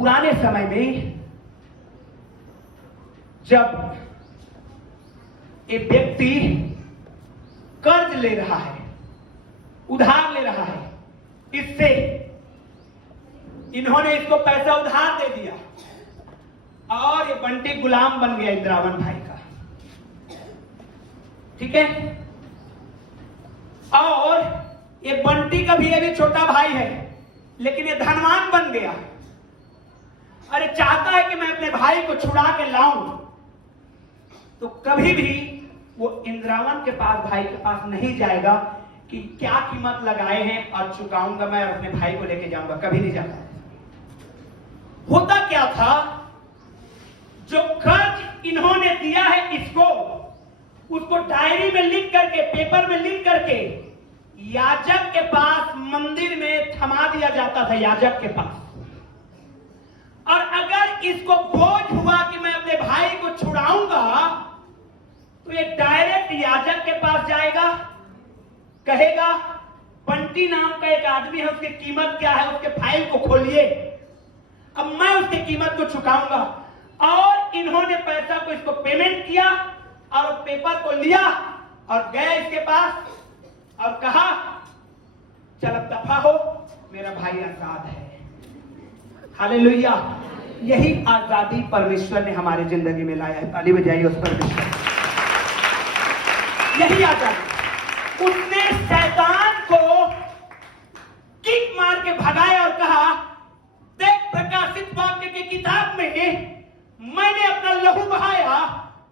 पुराने समय में जब एक व्यक्ति कर्ज ले रहा है, उधार ले रहा है, इससे इन्होंने इसको पैसा उधार दे दिया और ये बंटी गुलाम बन गया इंद्रावन भाई का, ठीक है। और ये बंटी का भी अभी छोटा भाई है, लेकिन ये धनवान बन गया। अरे चाहता है कि मैं अपने भाई को छुड़ा के लाऊं, तो कभी भी वो इंद्रावन के पास, भाई के पास नहीं जाएगा कि क्या कीमत लगाए हैं और चुकाऊंगा मैं और अपने भाई को लेके जाऊंगा, कभी नहीं जाता। होता क्या था, जो कर्ज इन्होंने दिया है इसको, उसको डायरी में लिख करके, पेपर में लिख करके याजक के पास मंदिर में थमा दिया जाता था, याजक के पास। और अगर इसको बोझ हुआ कि मैं अपने भाई को छुड़ाऊंगा, तो ये डायरेक्ट याजक के पास जाएगा, कहेगा बंटी नाम का एक आदमी है, उसकी कीमत क्या है, उसके फाइल को खोलिए, अब मैं उसकी कीमत को चुकाऊंगा। और इन्होंने पैसा को, इसको पेमेंट किया और पेपर को लिया और गए इसके पास और कहा चल अब दफा हो, मेरा भाई आजाद है। हालेलुया। यही आजादी परमेश्वर ने हमारी जिंदगी में लाया है, ताली बजाइए उस परमेश्वर। यही आजादी। उसने शैतान को किक मार के भगाया और कहा देख, प्रकाशित वाक्य की किताब में मैंने अपना लहू बहाया,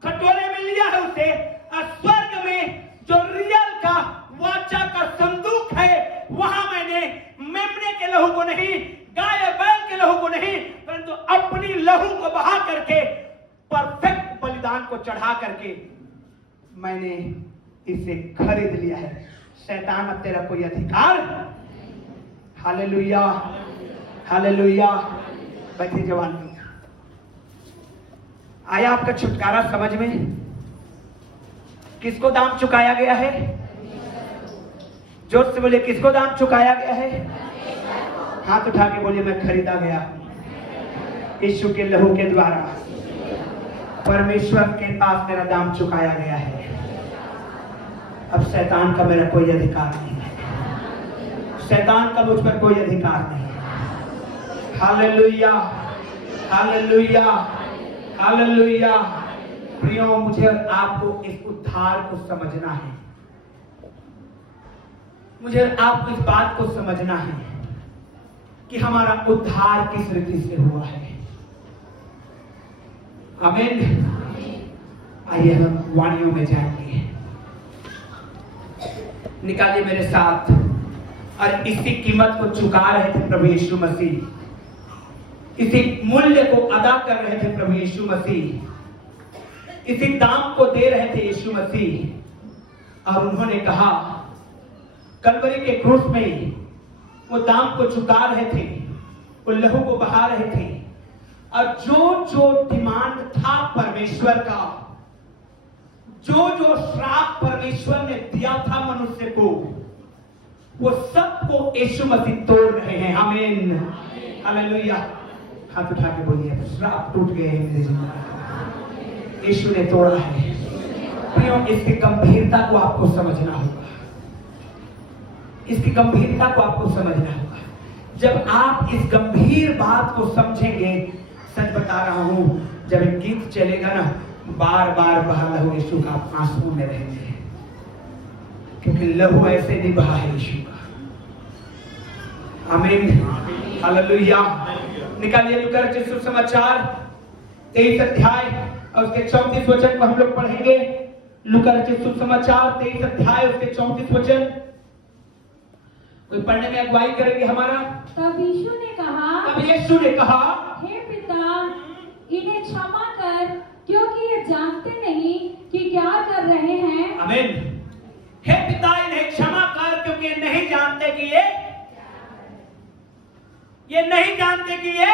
खटोले में लिया है उसे, और स्वर्ग में जो रियल का वाचा का संदूक है, वहां मैंने मेमने के लहू को नहीं, गाय बैल के लहू को नहीं, परंतु अपनी लहू को बहा करके, परफेक्ट बलिदान को चढ़ा करके मैंने इसे खरीद लिया है। शैतान अब तेरा कोई अधिकार। Hallelujah, hallelujah. बैठे जवान, आया आपका छुटकारा समझ में? किसको दाम चुकाया गया है? जोर से बोलिए, किसको दाम चुकाया गया है? हाथ उठा के बोलिए, मैं खरीदा गया यीशु के लहू के द्वारा। परमेश्वर के पास मेरा दाम चुकाया गया है। अब शैतान का मेरा कोई अधिकार नहीं है, शैतान का मुझ पर कोई अधिकार नहीं है। Hallelujah, hallelujah, hallelujah. प्रियो, मुझे और आपको इस उद्धार को समझना है, मुझे आपको इस बात को समझना है कि हमारा उद्धार किस रीति से हुआ है। आमीन। आइए हम वाणियों में जाएंगे। निकालिए मेरे साथ। और इसी कीमत को चुका रहे थे प्रभु यीशु मसीह, इसी मूल्य को अदा कर रहे थे प्रभु यीशु मसीह, इसी दाम को दे रहे थे यीशु मसीह। और उन्होंने कहा, कलवरी के क्रूस में वो दाम को चुका रहे थे, वो लहू को बहा रहे थे, और जो जो डिमांड था परमेश्वर का, जो जो श्राप परमेश्वर ने दिया था मनुष्य को, वो सबको यीशु मसीह तोड़ रहे हैं। आमीन, हालेलुया। हाथ उठा के बोलिए, श्राप टूट गए हैं मेरे जीवन में, यीशु ने तोड़ा है। प्रियो, इसकी गंभीरता को आपको समझना होगा, इसकी गंभीरता को आपको समझना होगा। जब आप इस गंभीर बात को समझेंगे, सच बता रहा हूं, जब एक गीत चलेगा ना, बार बार बहा लहू यीशु का, आप आंसू में रहेंगे, क्योंकि लहू ऐसे नहीं बहा है यीशु का। आमीन, हालेलुया। निकालिए लूका रचित सुसमाचार 23 अध्याय और उसके 34 वचन को हम लोग पढ़ेंगे। लूका रचित सुसमाचार 23 अध्याय उसके 34 वचन। कोई पढ़ने में अगुवाई करेंगे हमारा? तब यीशु ने कहा, हे पिता, इन्हें क्षमा कर, क्योंकि ये जानते नहीं कि क्या कर रहे हैं। आमीन। हे पिता, इन्हें क्षमा कर, क्योंकि नहीं जानते कि ये नहीं जानते कि ये।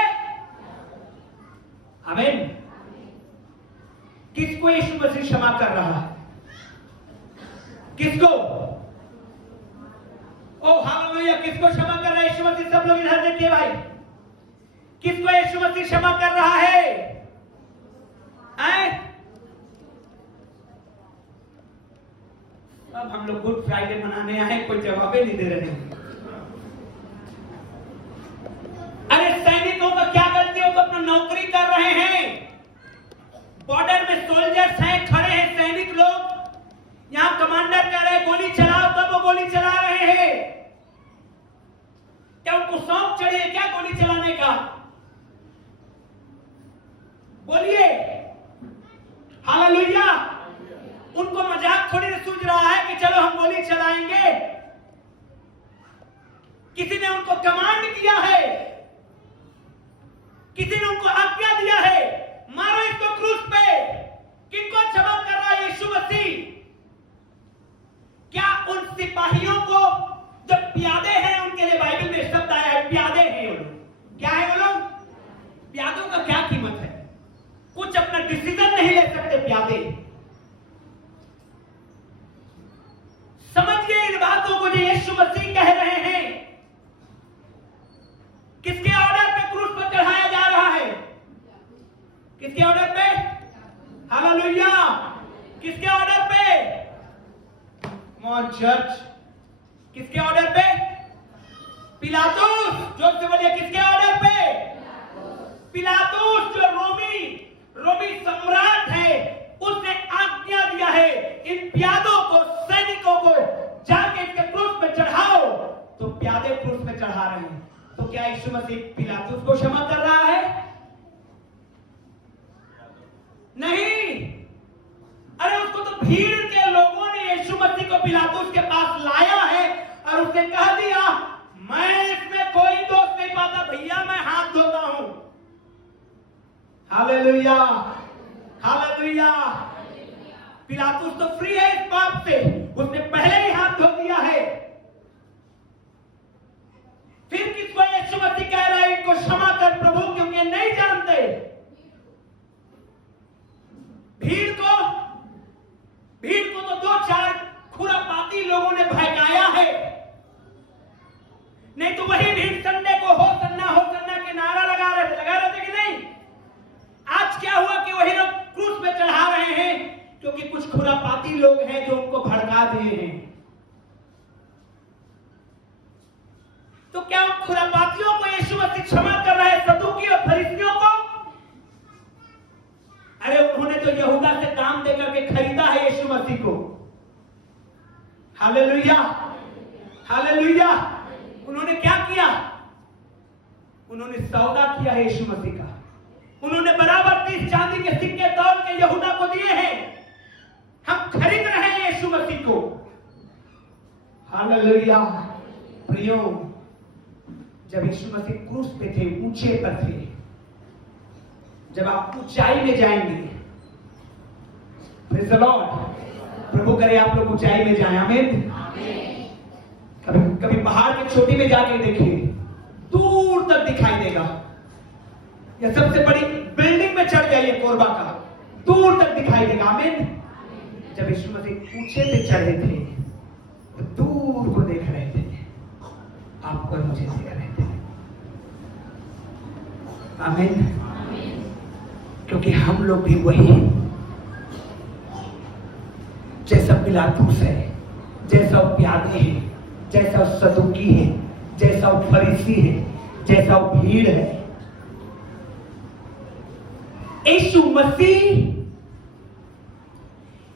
आमीन। किसको यीशु मसीह क्षमा कर रहा है? किसको? ओ हालेलुया, किसको क्षमा कर रहा है यीशु मसीह? सब लोग इधर देखिए भाई, किसको यीशु मसीह क्षमा कर रहा है? अब हम लोग गुड फ्राइडे मनाने आए, कोई जवाब नहीं दे रहे हैं। अरे सैनिकों का क्या गलती हो? तो अपना नौकरी कर रहे हैं, बॉर्डर में सोल्जर्स हैं, खड़े हैं सैनिक लोग, यहां कमांडर कह रहे हैं गोली चलाओ, तब वो गोली चला रहे हैं। क्या उनको शौक चढ़ी है क्या गोली चलाने का? बोलिए हालेलुया। उनको मजाक थोड़ी ना सूझ रहा है कि चलो हम गोली चलाएंगे। किसी ने उनको कमांड किया है, किसी ने उनको आज्ञा दिया है, मारो इसको क्रूस पे। किनको क्षमा कर रहा है यीशु मसीह? क्या उन सिपाहियों को, जब प्यादे हैं, उनके लिए बाइबल में शब्द आया है प्यादे हैं वो लोग। क्या है वो लोग? प्यादों का क्या कीमत है? कुछ अपना डिसीजन नहीं ले सकते प्यादे। समझिए इन बातों को जो यीशु मसीह कह रहे हैं। किसके ऑर्डर पे क्रूस पर चढ़ाया जा रहा है? किसके ऑर्डर पे? हालेलुया। किसके ऑर्डर पे? Common church. किसके ऑर्डर पे? पिलातुस। जोर से बोलिए किसके ऑर्डर पे? पिलातुस जो रोमी सम्राट है, उसने आज्ञा दिया है इन प्यादों को, सैनिकों को, जाके इसके क्रूस पे चढ़ाओ। तो प्यादे क्रूस पे चढ़ा रहे हैं। तो क्या यीशु मसीह पिलातुस को क्षमा कर रहा है? नहीं। अरे उसको तो भीड़ के लोगों ने यीशु मसीह को पिलातुस के पास लाया है और उसने कह दिया मैं इसमें कोई दोष नहीं पाता, भैया मैं हाथ धोता हूं। Hallelujah, hallelujah. पिलातुस तो फ्री है इस बात से, उसने पहले ही हाथ धो दिया है। फिर किसको यीशु मसीह कह रहा है इनको क्षमा कर प्रभु, क्योंकि नहीं जानते। भीड़ को तो 2-4 खुरापाती लोगों ने भड़काया है, नहीं तो वही भीड़ संडे को हो सन्ना के नारा लगा रहे थे कि नहीं? आज क्या हुआ कि वही लोग क्रूस पे चढ़ा रहे हैं क्योंकि कुछ खुरापाती लोग हैं जो उनको भड़का दिए हैं। तो क्या उन खुरापातियों को यीशु मसीह क्षमा कर रहा है, सदूकी और फरीसियों को? अरे उन्होंने तो यहूदा से दाम देकर के खरीदा है यीशु मसीह को। Hallelujah, hallelujah. उन्होंने क्या किया? उन्होंने सौदा किया है यीशु मसीह का। उन्होंने बराबर 30 चांदी के सिक्के तौल के यहूदा को दिए हैं। हम खरीद रहे हैं यीशु मसीह को। हालेलुया। प्रियो, जब यीशु मसीह क्रूस पे थे, ऊंचे पर थे, जब आप ऊंचाई में जाएंगे, प्रेज़ द लॉर्ड, प्रभु करे आप लोग ऊंचाई में जाएं, आमीन। कभी पहाड़ की चोटी में जाके देखिए, दूर तक दिखाई देगा। या सबसे बड़ी बिल्डिंग में चढ़ जाइए कोरबा का, दूर तक दिखाई देगा, आमीन। जब यीशु मसीह ऊंचे पे चढ़े थे तो दूर को देख रहे थे, आपको और मुझे देख रहे थे, आमीन। क्योंकि हम लोग भी वही हैं, जैसा पिलातुस है, जैसा प्यादे है, जैसा सदूकी है, जैसा फरीसी है, जैसा भीड़ है। यीशु मसीह,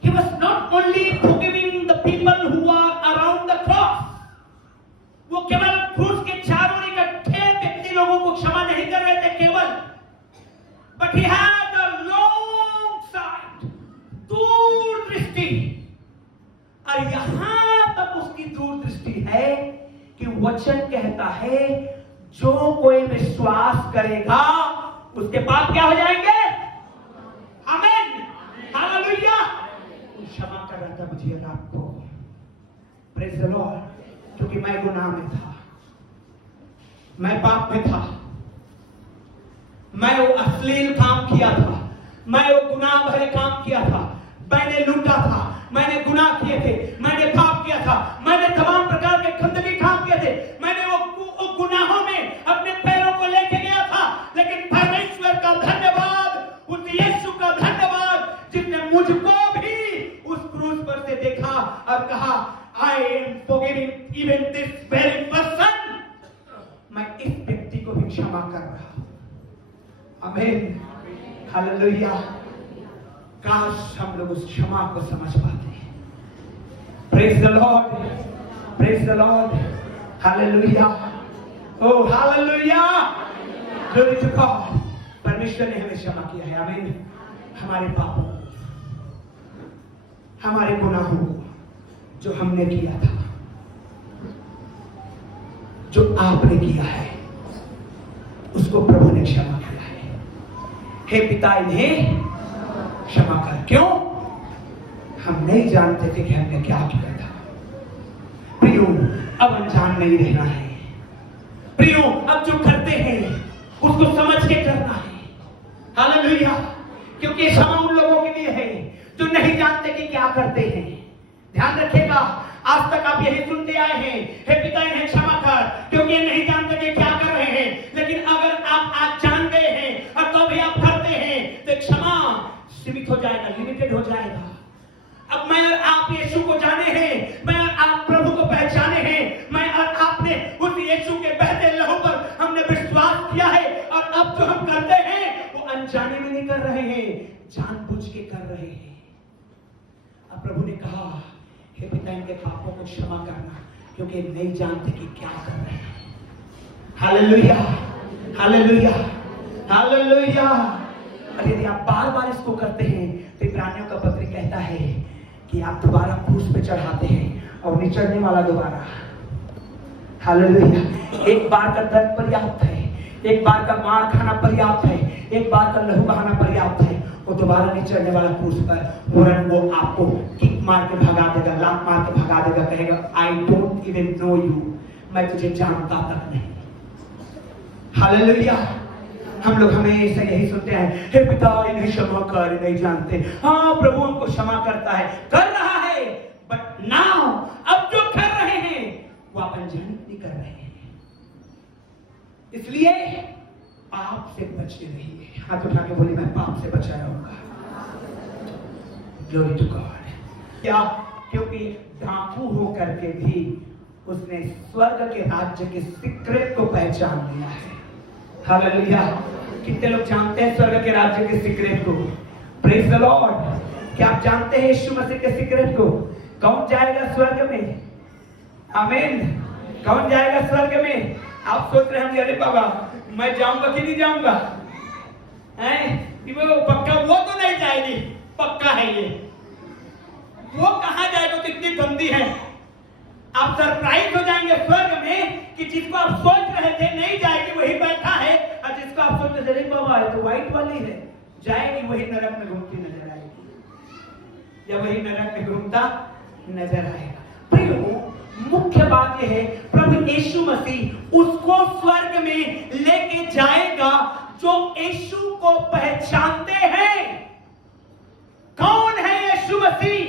he was not only forgiving the people who are around the cross, वो केवल क्रूस के चारों इकट्ठे व्यक्ति लोगों को क्षमा नहीं कर रहे थे केवल, but he had a long sight, दूरदृष्टि। और यहां तक उसकी दूरदृष्टि है कि वचन कहता है जो कोई विश्वास करेगा उसके पाप क्या हो जाएंगे? आमीन, हालेलुया। क्षमा कर रहा था मुझे और आपको, प्रेज़ द लॉर्ड, क्योंकि मैं गुनाह में था, मैं पाप में था, मैं वो अश्लील काम किया था, मैं वो गुनाह भरे काम किया था, मैंने लूटा था, मैंने गुनाह किए थे, मैंने पाप किया था, मैंने तमाम प्रकार के गंदगी काम किए थे, मैंने वो गुनाहों में अपने पैरों को लेके गया था। लेकिन क्षमा कर रहा हूं। आमीन, हालेलुया। काश हम लोग उस क्षमा को समझ पाते हैं। Praise the Lord, praise the Lord, hallelujah, oh hallelujah, glory to God. परमेश्वर ने हमें क्षमा किया है। आमीन। हमारे पापों, हमारे गुनाहों जो हमने किया था, जो आपने किया है, उसको प्रभु ने क्षमा किया है। हे पिता, इन्हें क्षमा कर। क्यों? हम नहीं जानते थे कि हमने क्या किया था। प्रियो, अब अनजान नहीं रहना है। प्रियो, अब जो करते हैं उसको समझ के करना है। हालेलुया। क्योंकि क्षमा उन लोगों के लिए है जो नहीं जानते कि क्या करते हैं। ध्यान रखिएगा, आज तक आप यही सुनते आए हैं, हे पिता इन्हें क्षमा कर, क्योंकि ये नहीं जानते कि क्या कर रहे हैं। लेकिन अगर आप आज जान गए हैं और तो भी आप करते हैं, तो क्षमा सीमित हो जाएगा, लिमिटेड हो जाएगा। अब मैं और आप यीशु को जाने हैं, मैं और आप प्रभु को पहचाने हैं, मैं और आपने उस यीशु के बहते लहू पर हमने विश्वास किया है, और अब जो हम करते हैं वो अनजाने में नहीं कर रहे हैं, जानबूझ के कर रहे हैं। अब प्रभु ने कहा, हे पिता इनके पापों को क्षमा करना, क्योंकि नहीं जानते कि क्या कर रहे हैं। Hallelujah, hallelujah, hallelujah. और यदि आप बार बार इसको करते हैं तो इब्रानियों का पत्र कहता है कि आप दोबारा क्रूस पे चढ़ाते हैं और नहीं चढ़ने वाला दोबारा। हालेलुया। एक बार का दर्द पर्याप्त है, एक बार का मार खाना पर्याप्त है, एक बार का लहू बहाना पर्याप्त है। वो दोबारा नहीं चढ़ने वाला क्रूस पर, वरन वो आपको किक मार के भगा देगा, लात मार के भगा देगा, कहेगा I don't even know you, मैं तुझे जानता तक नहीं। हालेलुया। हम लोग हमेशा यही सुनते हैं, हे पिता इन्हें क्षमा कर, नहीं जानते। हाँ, प्रभु हमको क्षमा करता है, कर रहा है, बट नाउ अब जो कर रहे हैं वो आप अनजाने नहीं कर रहे हैं। इसलिए पाप से बचे रहिए। हाथ उठा के बोले, मैं पाप से बचा रहूंगा। Glory to God. क्या? क्योंकि डाकू हो करके भी उसने स्वर्ग के राज्य के सीक्रेट को पहचान लिया है। हालेलुया। कितने लोग जानते हैं स्वर्ग के राज्य के सीक्रेट को? Praise the Lord. क्या आप जानते हैं यीशु मसीह के सीक्रेट को? कौन जाएगा स्वर्ग में? आमीन। कौन जाएगा स्वर्ग में? आप सोच रहे हैं, अरे बाबा मैं जाऊंगा कि नहीं जाऊंगा? हैं? वो पक्का, वो तो नहीं जाएगी, पक्का है ये। वो कहां जाएगा? तो इतनी गंदी है। आप सरप्राइज हो जाएंगे स्वर्ग में कि जिसको आप सोच रहे थे नहीं जाएगी वही बैठा है, और जिसको आप सोच रहे थे बाबा है तो व्हाइट वाली है, जाएगी वही नरक में घूमती नजर आएगी, या वही नरक में घूमता नजर आएगा। प्रियो, मुख्य बात यह है, प्रभु यीशु मसीह उसको स्वर्ग में लेके जाएगा जो यीशु को पहचानते हैं। कौन है यीशु मसीह?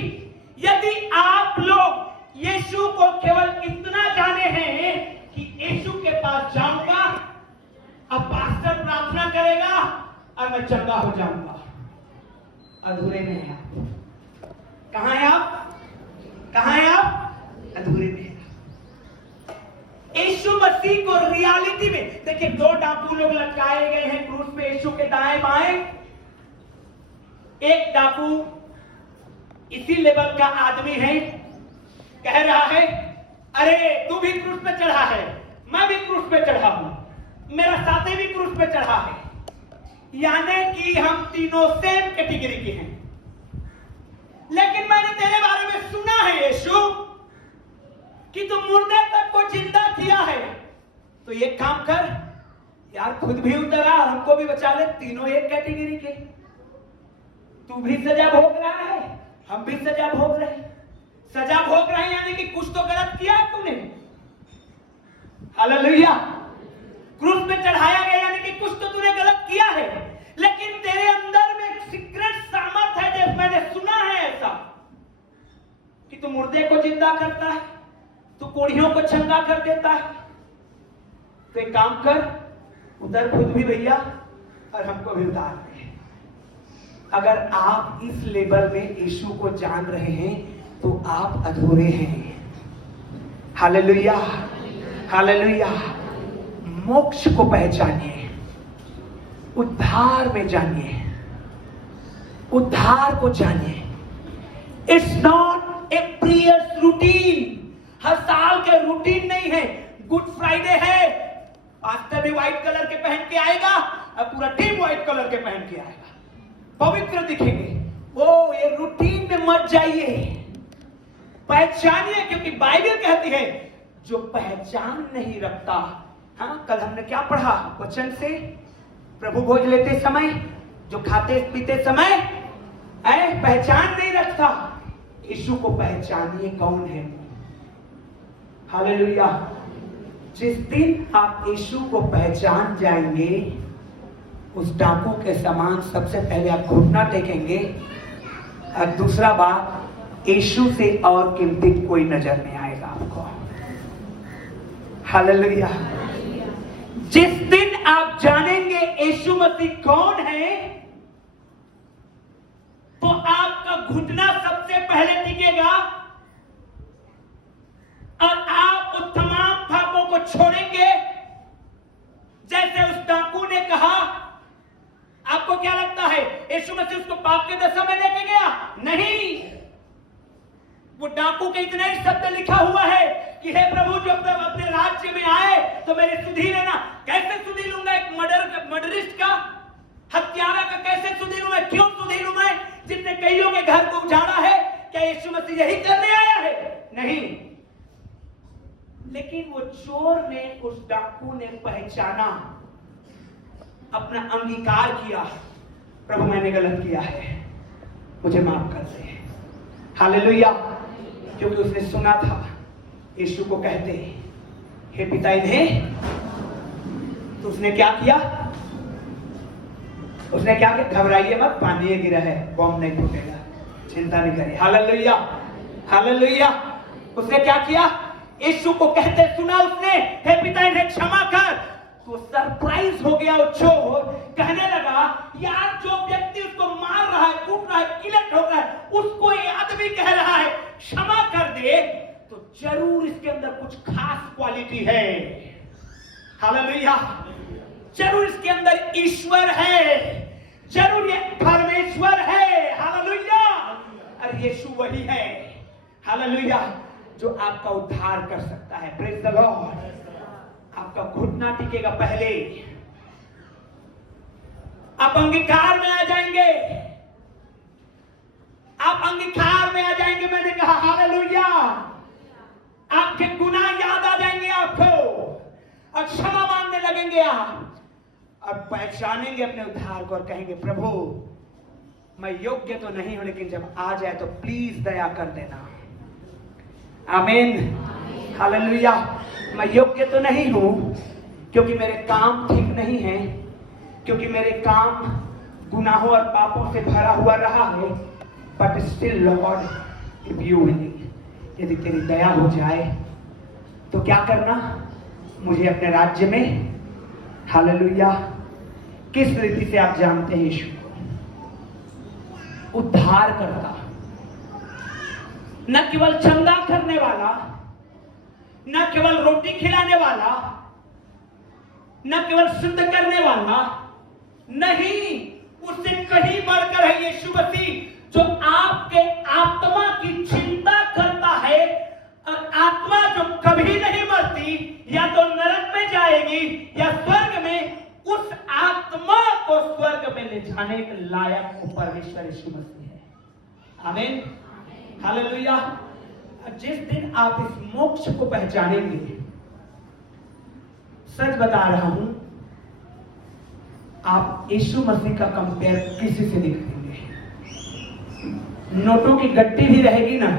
यदि आप लोग यीशु को केवल इतना जाने हैं कि यीशु के पास जाऊंगा, अब पास्टर प्रार्थना करेगा और मैं चंगा हो जाऊंगा, अधूरे में है आप। कहां है आप? कहां है आप? अधूरे में। यीशु मसीह को रियलिटी में देखिए, दो डाकू लोग लटकाए गए हैं क्रूस पे यीशु के दाएं बाएं। एक डाकू इसी लेवल का आदमी है, कह रहा है अरे तू भी क्रूस पे चढ़ा है, मैं भी क्रूस पे चढ़ा हूं, मेरा साथी भी क्रूस पे चढ़ा है, यानी कि हम तीनों सेम कैटेगरी के हैं। लेकिन मैंने तेरे बारे में सुना है यीशु कि तू मुर्दे तक को जिंदा किया है, तो एक काम कर यार, खुद भी उतरा, हमको भी बचा ले, तीनों एक कैटेगरी के। तू भी सजा भोग रहा है, हम भी सजा भोग रहे हैं। सजा भोग रहे हैं यानी कि कुछ तो गलत किया है तुमने। हालेलुया। क्रूस पे चढ़ाया गया यानी कि कुछ तो तूने गलत किया है, लेकिन तेरे अंदर में एक सीक्रेट सामर्थ है, जैसे मैंने सुना है ऐसा कि तू मुर्दे को जिंदा करता है, तू कोढ़ियों को चंगा कर देता है। तो एक काम कर, उधर खुद भी भैया और हमको भी उतार दे। अगर आप इस लेवल में यीशु को जान रहे हैं तो आप अधूरे हैं। Hallelujah, hallelujah. मोक्ष को पहचानिए, उद्धार में जानिए, उद्धार को जानिए। It's not a previous routine, हर साल के रूटीन नहीं है। गुड फ्राइडे है, पास्टर भी व्हाइट कलर के पहन के आएगा और पूरा टीम व्हाइट कलर के पहन के आएगा, पवित्र दिखेंगे। वो ये रूटीन में मत जाइए, पहचानिए, क्योंकि बाइबल कहती है जो पहचान नहीं रखता। हाँ, कल हमने क्या पढ़ा वचन से? प्रभु भोज लेते समय, जो खाते पीते समय पहचान नहीं रखता, यीशु को पहचानिए कौन है। हालेलुया। जिस दिन आप यीशु को पहचान जाएंगे, उस डाकू के समान सबसे पहले आप घुटना टेकेंगे, और दूसरा बात, यीशु से और कीमती कोई नजर नहीं आएगा आपको। हालेलुया। जिस दिन आप जानेंगे यीशु मसीह कौन है, तो आपका घुटना सबसे पहले टिकेगा और आप उस तमाम पापों को छोड़ेंगे। जैसे उस डाकू ने कहा, आपको क्या लगता है यीशु मसीह उसको पाप के दशा में लेके गया? नहीं, वो डाकू के इतने ही शब्द लिखा हुआ है कि हे प्रभु, जब तक अपने राज्य में आए तो मेरी सुधि लेना। कैसे सुधि लूंगा? एक मर्डरिस्ट का, हत्यारा का कैसे सुधि लूं मैं? क्यों सुधि लूं मैं, जिसने कईयों के घर को उजाड़ा है? क्या यीशु मसीह यही करने आया है? नहीं। लेकिन वो चोर ने, उस डाकू ने पहचाना, अपना अंगीकार किया, प्रभु मैंने गलत किया है, मुझे माफ कर दे। हालेलुया। क्योंकि उसने सुना था यीशु को कहते हे पिता इन्हें, तो उसने क्या किया? उसने क्या किया? घबराइए मत, पानी गिरा है, बॉम्ब नहीं फूटेगा, चिंता नहीं करिए। Hallelujah, hallelujah. उसने क्या किया? यीशु को कहते सुना उसने, हे पिता इन्हें क्षमा कर। तो सरप्राइज हो गया वो चोर, कहने लगा यार, जो व्यक्ति उसको मार रहा है, कूट रहा है, किलट हो रहा है, उसको ये आदमी कह रहा है क्षमा कर दे, तो जरूर इसके अंदर कुछ खास क्वालिटी है। हालेलुया। जरूर इसके अंदर ईश्वर है, जरूर ये परमेश्वर है। हालेलुया। और यीशु वही है, हालेलुया, जो आपका उद्धार कर सकता है। Praise the Lord. आपका घुटना टिकेगा पहले, आप अंगीकार में आ जाएंगे, आप अंगीकार में आ जाएंगे। मैंने कहा हालेलुया। आपके गुनाह याद आ जाएंगे आपको, और क्षमा मांगने लगेंगे आप, और पहचानेंगे अपने उद्धार को और कहेंगे प्रभु मैं योग्य तो नहीं हूं, लेकिन जब आ जाए तो प्लीज दया कर देना। आमीन। हालेलुया। मैं योग्य तो नहीं हूं क्योंकि मेरे काम ठीक नहीं है, क्योंकि मेरे काम गुनाहों और पापों से भरा हुआ रहा है, but still Lord if you will, यदि तेरी दया हो जाए तो क्या करना? मुझे अपने राज्य में, हालेलुया। किस रीति से आप जानते हैं यीशु को? उद्धार करता, न केवल चंगा करने वाला, न केवल रोटी खिलाने वाला, न केवल शुद्ध करने वाला, नहीं, उससे कहीं बढ़कर है यीशु मसीह, जो आपके आत्मा की चिंता करता है, और आत्मा जो कभी नहीं मरती, या तो नरक में जाएगी या स्वर्ग में, उस आत्मा को स्वर्ग में ले जाने के लायक वो परमेश्वर यीशु मसीह है। आमीन। हालेलुया। जिस दिन आप इस मोक्ष को पहचानेंगे, सच बता रहा हूं, आप यीशु मसीह का कंपेयर किसी से नहीं करेंगे। नोटों की गट्टी भी रहेगी ना,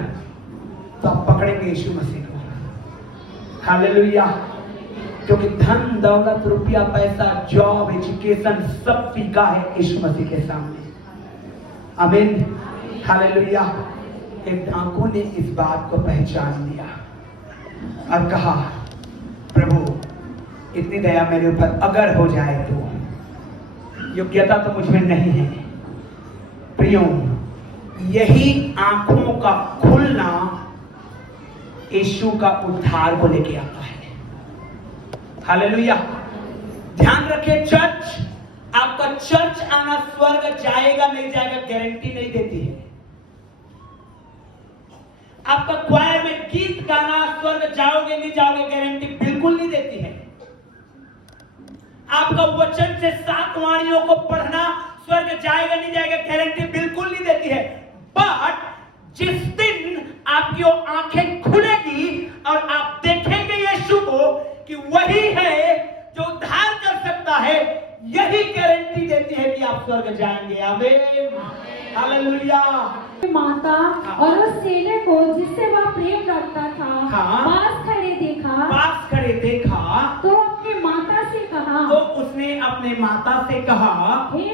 तो आप पकड़ेंगे यीशु मसीह को। हालेलुया। क्योंकि धन दौलत रुपया पैसा जॉब एजुकेशन सब फीका है यीशु मसीह के सामने। आमीन। हालेलुया। एक डाकू ने इस बात को पहचान लिया और कहा प्रभु इतनी दया मेरे ऊपर अगर हो जाए तो, योग्यता तो मुझ में नहीं है। प्रियो, यही आंखों का खुलना यीशु का उद्धार को लेके आता है। हालेलुया। ध्यान रखिए, चर्च, आपका चर्च आना स्वर्ग जाएगा नहीं जाएगा गारंटी नहीं देती है। आपका क्वायर में गीत गाना स्वर्ग जाओगे नहीं जाओगे गारंटी बिल्कुल नहीं देती है। आपका वचन से 7 वाणियों को पढ़ना स्वर्ग जाएगा नहीं जाएगा गारंटी बिल्कुल नहीं देती है। बट जिस दिन आपकी वो आंखें खुलेगी और आप देखेंगे यीशु को कि वही है जो उद्धार कर सकता है, यही गारंटी देती है कि आप स्वर्ग जाएंगे। आमीन, हालेलुया। माता और उस चेले को जिससे वह प्रेम रखता था हाँ। पास खड़े देखा तो अपनी माता से कहा, तो उसने अपने माता से कहा, हे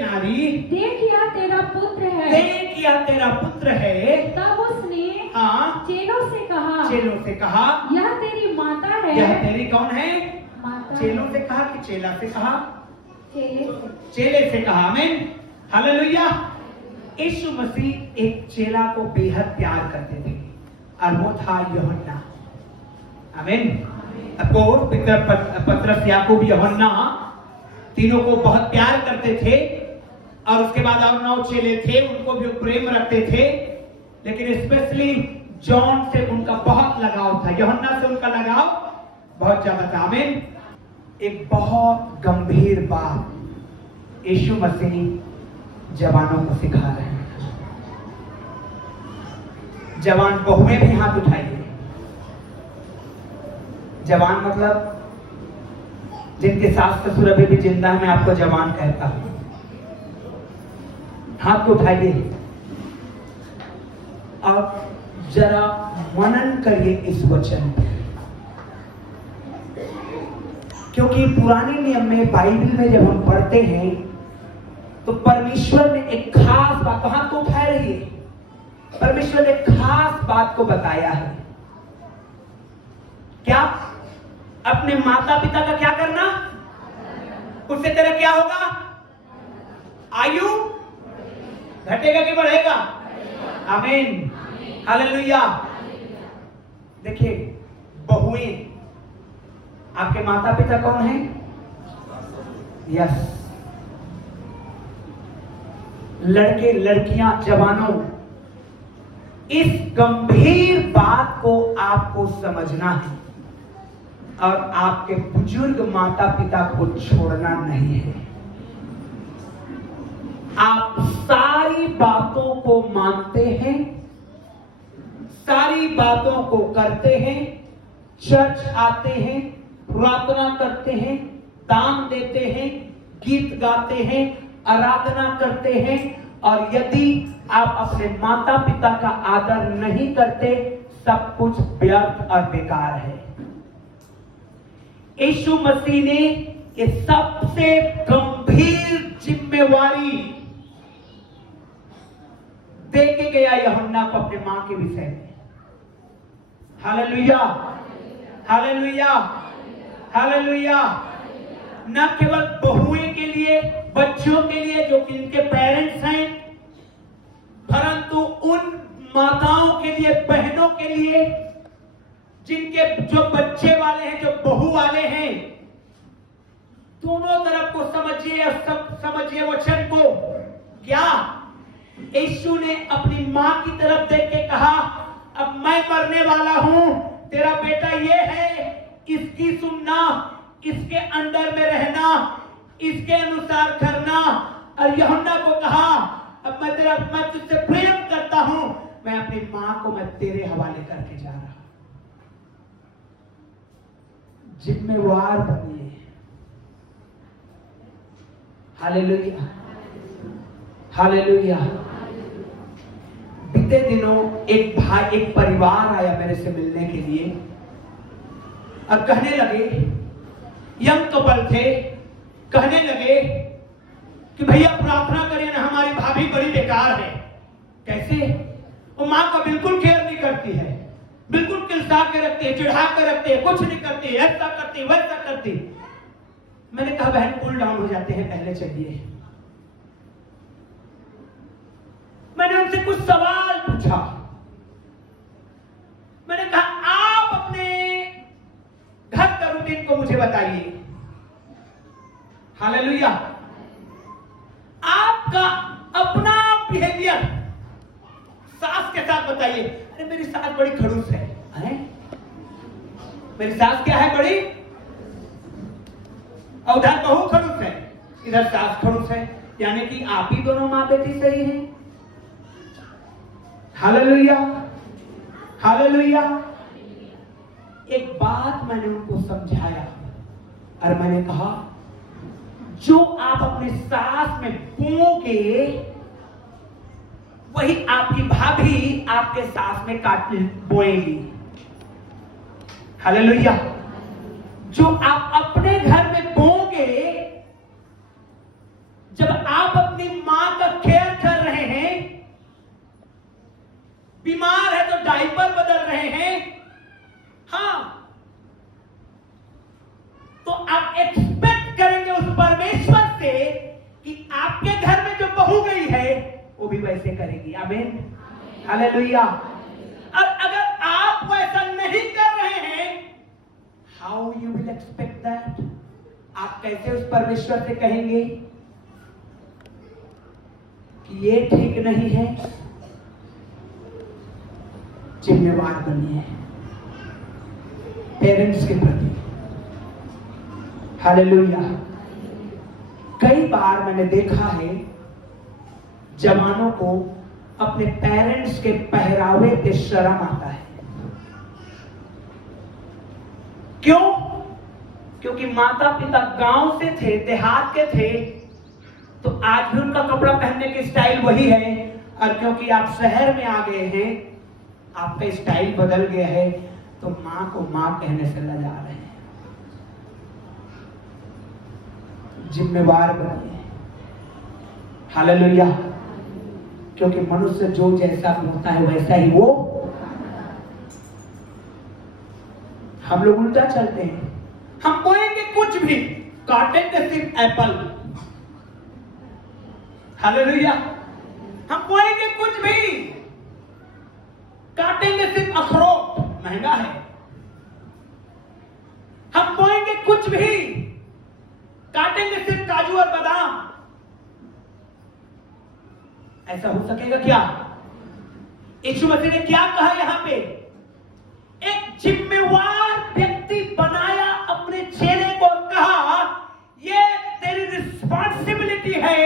नारी, देख यह तेरा पुत्र है। देख यह तेरा पुत्र है। तब उसने हाँ, चेलों से कहा, यह तेरी माता है। यह तेरी कौन है? माता। चेलों से कहा कि चेला से कहा? चेले से कहा। आमीन, हालेलुया। यीशु मसीह एक चेला को बेहद प्यार करते थे और वो था यूहन्ना। आमीन। पतरस, याकूब, यूहन्ना तीनों को बहुत प्यार करते थे और उसके बाद और 9 चेले थे, उनको भी प्रेम रखते थे, लेकिन स्पेशली जॉन से उनका बहुत लगाव था, यूहन्ना से उनका लगाव बहुत ज्यादा था। आमीन। एक बहुत गंभीर बात यीशु मसीह जवानों को सिखा रहे हैं। जवान बहुएं भी हाथ उठाइए। जवान मतलब जिनके सास ससुर अभी भी जिंदा है, मैं आपको जवान कहता हूं। हाथ को उठाइए और जरा मनन करिए इस वचन पर, क्योंकि पुराने नियम में बाइबल में जब हम पढ़ते हैं तो परमेश्वर ने एक खास बात, तो हाथ को उठाए रहिए, परमेश्वर ने एक खास बात को बताया है। क्या? अपने माता पिता का क्या करना? उससे तेरा क्या होगा? आयु घटेगा कि बढ़ेगा? आमीन, हालेलुया। देखिए, बहुएं, आपके माता पिता कौन है? यस। लड़के लड़कियां, जवानों, इस गंभीर बात को आपको समझना है और आपके बुजुर्ग माता पिता को छोड़ना नहीं है। आप सारी बातों को मानते हैं, सारी बातों को करते हैं, चर्च आते हैं, प्रार्थना करते हैं, दान देते हैं, गीत गाते हैं, आराधना करते हैं, और यदि आप अपने माता पिता का आदर नहीं करते, सब कुछ व्यर्थ और बेकार है। यीशु मसीह ने ये सबसे गंभीर जिम्मेवारी दे के गया यूहन्ना को अपने मां के विषय में। Hallelujah, hallelujah, hallelujah. न केवल बहुएं के लिए, बच्चों के लिए जो कि इनके पेरेंट्स हैं, परंतु उन माताओं के लिए, बहनों के लिए जिनके जो बच्चे वाले हैं, जो बहू वाले हैं, दोनों तरफ को समझिए और सब समझिए वचन को। क्या? यीशु ने अपनी मां की तरफ देख के कहा, अब मैं मरने वाला हूं, तेरा बेटा ये है, इसकी सुनना, इसके अंडर में रहना, इसके अनुसार करना। और यूहन्ना को कहा, अब मैं तुझसे प्रेम करता हूं, मैं अपनी मां को मैं तेरे हवाले करके जा रहा हूं। जिम्मेवार बनिए। Hallelujah, hallelujah. बीते दिनों एक परिवार आया मेरे से मिलने के लिए और कहने लगे, यंग कपल थे, कहने लगे कि भैया प्रार्थना करें ना, हमारी भाभी बड़ी बेकार है। कैसे? वो माँ का बिल्कुल केयर नहीं करती है, बिल्कुल किलसा के रखती है, चिढ़ा के रखती है, कुछ नहीं करती, ऐसा करती, वैसा करती। मैंने कहा बहन कूल डाउन हो जाते हैं, पहले चलिए। मैंने उनसे कुछ सवाल पूछा। मैंने कहा आप अपने घर का रूटीन को मुझे बताइए। हालेलुया। आपका अपना बिहेवियर सास के साथ बताइए, अरे मेरी सास बड़ी खड़ूस है, मेरी सास क्या है, बड़ी, और उधर बहू खड़ूस है, इधर सास खड़ूस है, यानी कि आप ही दोनों माँ बेटी सही हैं। Hallelujah, hallelujah. एक बात मैंने उनको समझाया और मैंने कहा, जो आप अपने सास में बोओगे वही आपकी भाभी आपके सास में काट बोएगी। हालेलुया। जो आप अपने घर में बोओगे, जब आप अपनी मां का केयर कर रहे हैं, बीमार है तो डायपर बदल रहे हैं, हाँ, तो आप एक्सपेक्ट करेंगे उस परमेश्वर से कि आपके घर में जो बहू गई है वो भी वैसे करेगी। आमीन, हालेलुया। और अगर आप वैसा नहीं कर रहे हैं, how you will expect that? आप कैसे उस परमेश्वर से कहेंगे कि ये ठीक नहीं है? जिम्मेवार बनिए पेरेंट्स के प्रति। हालेलुया। कई बार मैंने देखा है जवानों को अपने पेरेंट्स के पहरावे पे शर्म आता है। क्यों? क्योंकि माता पिता गांव से थे, देहात के थे, तो आज भी उनका कपड़ा पहनने की स्टाइल वही है, और क्योंकि आप शहर में आ गए हैं, आपका स्टाइल बदल गया है, तो मां को मां कहने से लजा रहे हैं। जिम्मेवार बनिए। हालेलुया। क्योंकि मनुष्य जो जैसा होता है वैसा ही वो। हम लोग उल्टा चलते हैं, हम बोएंगे कुछ भी, काटेंगे सिर्फ एप्पल। हालेलुया। हम बोएंगे कुछ भी, काटेंगे सिर्फ अखरोट, महंगा है। हम बोएंगे कुछ भी, काटेंगे सिर्फ काजू और बादाम। ऐसा हो सकेगा क्या? यीशु मसीह ने क्या कहा यहां पे? एक जिम्मेवार व्यक्ति बनाया अपने चेले को, कहा ये तेरी रिस्पॉन्सिबिलिटी है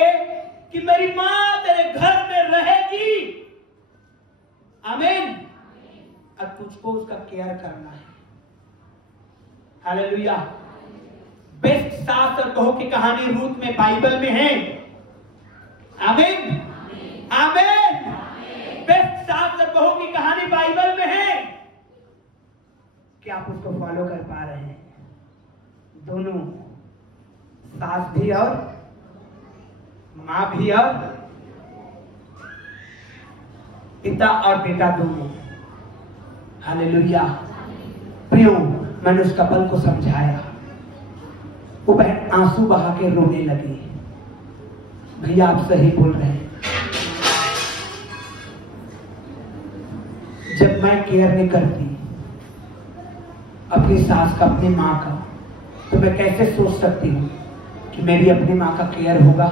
कि मेरी मां तेरे घर में रहेगी। आमीन। अब तुझको उसका केयर करना है। हालेलुया। बेस्ट सास और बहू की कहानी रूत में बाइबल में है। आमीन, आमीन। बेस्ट सास और बहू की कहानी बाइबल में है। क्या आप उसको फॉलो कर पा रहे हैं? दोनों, सास भी और मां भी और पिता और बेटा दोनों। हालेलुया। प्रियो, मैंने उस कपल को समझाया, वो बहन आंसू बहा के रोने लगी। भैया आप सही बोल रहे हैं, जब मैं केयर नहीं करती अपनी सास का, अपनी माँ का, तो मैं कैसे सोच सकती हूँ कि मेरी अपनी माँ का केयर होगा?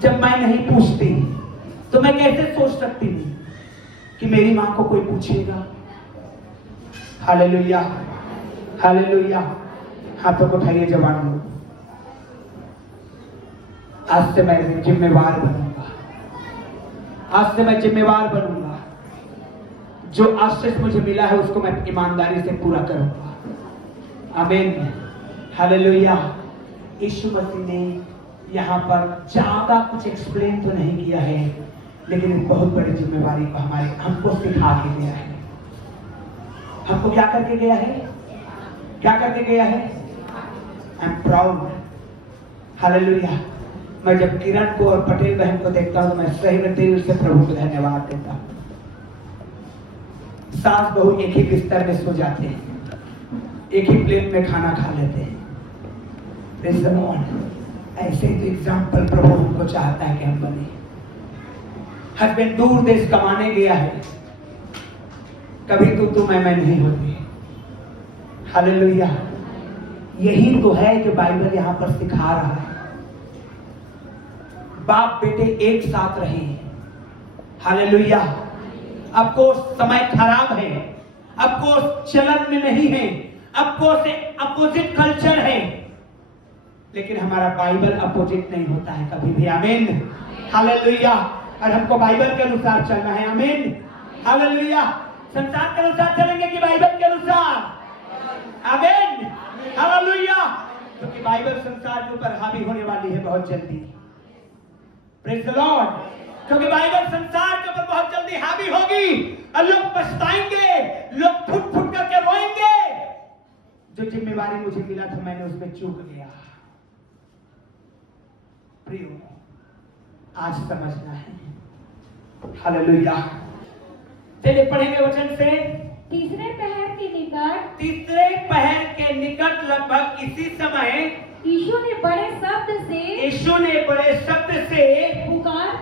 जब मैं नहीं पूछती तो मैं कैसे सोच सकती हूँ कि मेरी माँ को कोई पूछेगा? Hallelujah, hallelujah. हाथों को उठाइए जवान लोग। आज से मैं जिम्मेवार बनूंगा, आज से मैं जिम्मेवार बनूंगा। जो आशीष मुझे मिला है उसको मैं ईमानदारी से पूरा करूंगा। आमीन, हालेलुया। यीशु मसीह ने यहाँ पर ज्यादा कुछ एक्सप्लेन तो नहीं किया है, लेकिन एक बहुत बड़ी जिम्मेवारी को हमको सिखा के गया है। हमको क्या करके गया है? क्या करके गया है? I am proud. हालेलुया। मैं जब किरण को और पटेल बहन को देखता हूं तो मैं सही में दिल से प्रभु को धन्यवाद देता हूं। सास बहू एक ही बिस्तर में सो जाते हैं, एक ही प्लेट में खाना खा लेते हैं। ऐसे तो एग्जाम्पल प्रभु हमको चाहता है कि हम बने। हस्बैंड दूर देश कमाने गया है, कभी तू मैं नहीं होती। हालेलुया। यही तो है जो बाइबल यहां पर सिखा रहा है। बाप बेटे एक साथ रहे। हालेलुया। आपको समय खराब है, आपको चलन में नहीं है, आपको से अपोजिट कल्चर है, लेकिन हमारा बाइबल अपोजिट नहीं होता है कभी भी। आमीन। हालेलुया। और हमको बाइबल के अनुसार चलना है। आमीन। हालेलुया। संसार के अनुसार चलेंगे कि बाइबल के अनुसार? आमीन। हालेलुया। क्योंकि बाइबल संसार के ऊपर हावी होने वाली है बहुत जल्दी। Praise the Lord. क्योंकि बाइबल संसार के ऊपर बहुत जल्दी हावी होगी और लोग पछताएंगे, लोग फुट फुट करके रोएंगे। जो जिम्मेवारी मुझे मिला था मैंने उसमें चूक गया। प्रियो, आज समझना है। हालेलुया। चलिए पढ़ेंगे वचन से। तीसरे पहर के निकट, तीसरे पहर के निकट लगभग इसी समय यीशु ने बड़े शब्द से पुकार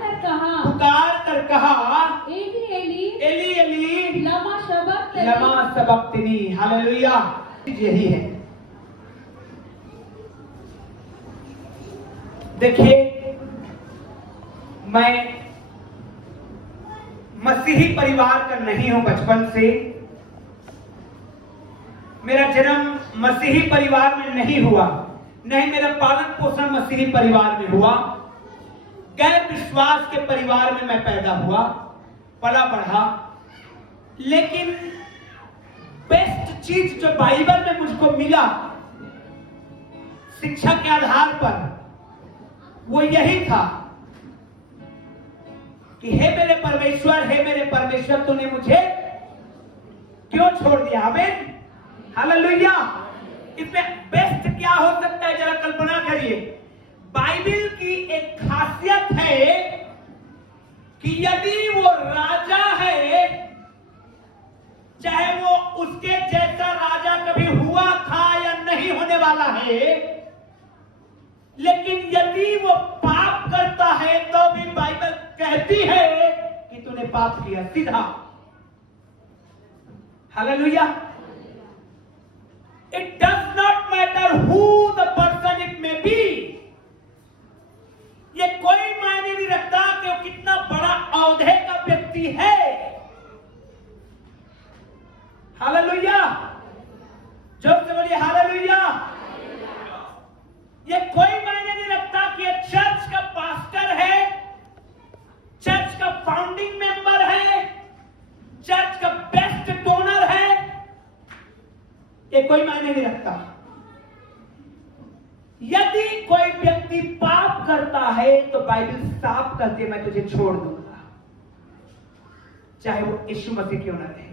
कर कहा, एली एली एली एली लमा शबक्तनी। लमा सबक्तनी। हालेलुया। यही है। देखिए, मैं मसीही परिवार का नहीं हूं बचपन से। मेरा जन्म मसीही परिवार में नहीं हुआ, नहीं मेरा पालन पोषण मसीही परिवार में हुआ। गैर विश्वास के परिवार में मैं पैदा हुआ, पला बढ़ा। लेकिन बेस्ट चीज जो बाइबल में मुझको मिला शिक्षा के आधार पर, वो यही था कि हे मेरे परमेश्वर, तूने मुझे क्यों छोड़ दिया? आमीन। हालेलुया। इसमें बेस्ट क्या हो सकता है, जरा कल्पना करिए। बाइबल की एक खासियत है कि यदि वो राजा है, चाहे वो उसके जैसा राजा कभी हुआ था या नहीं होने वाला है, लेकिन यदि वो पाप करता है तो भी बाइबल कहती है कि तूने पाप किया, सीधा। Hallelujah. It does not matter who the person it may be. ये कोई मायने नहीं रखता कि वो कितना बड़ा औहदे का व्यक्ति है। हालेलुया। जोर से बोलिए हालेलुया। ये कोई मायने नहीं रखता कि ये चर्च का पास्टर है, चर्च का फाउंडिंग मेंबर है, चर्च का बेस्ट डोनर है। ये कोई मायने नहीं रखता। यदि कोई व्यक्ति पाप करता है तो बाइबल साफ कहती है, मैं तुझे छोड़ दूंगा, चाहे वो यीशु मसीह क्यों ना रहे।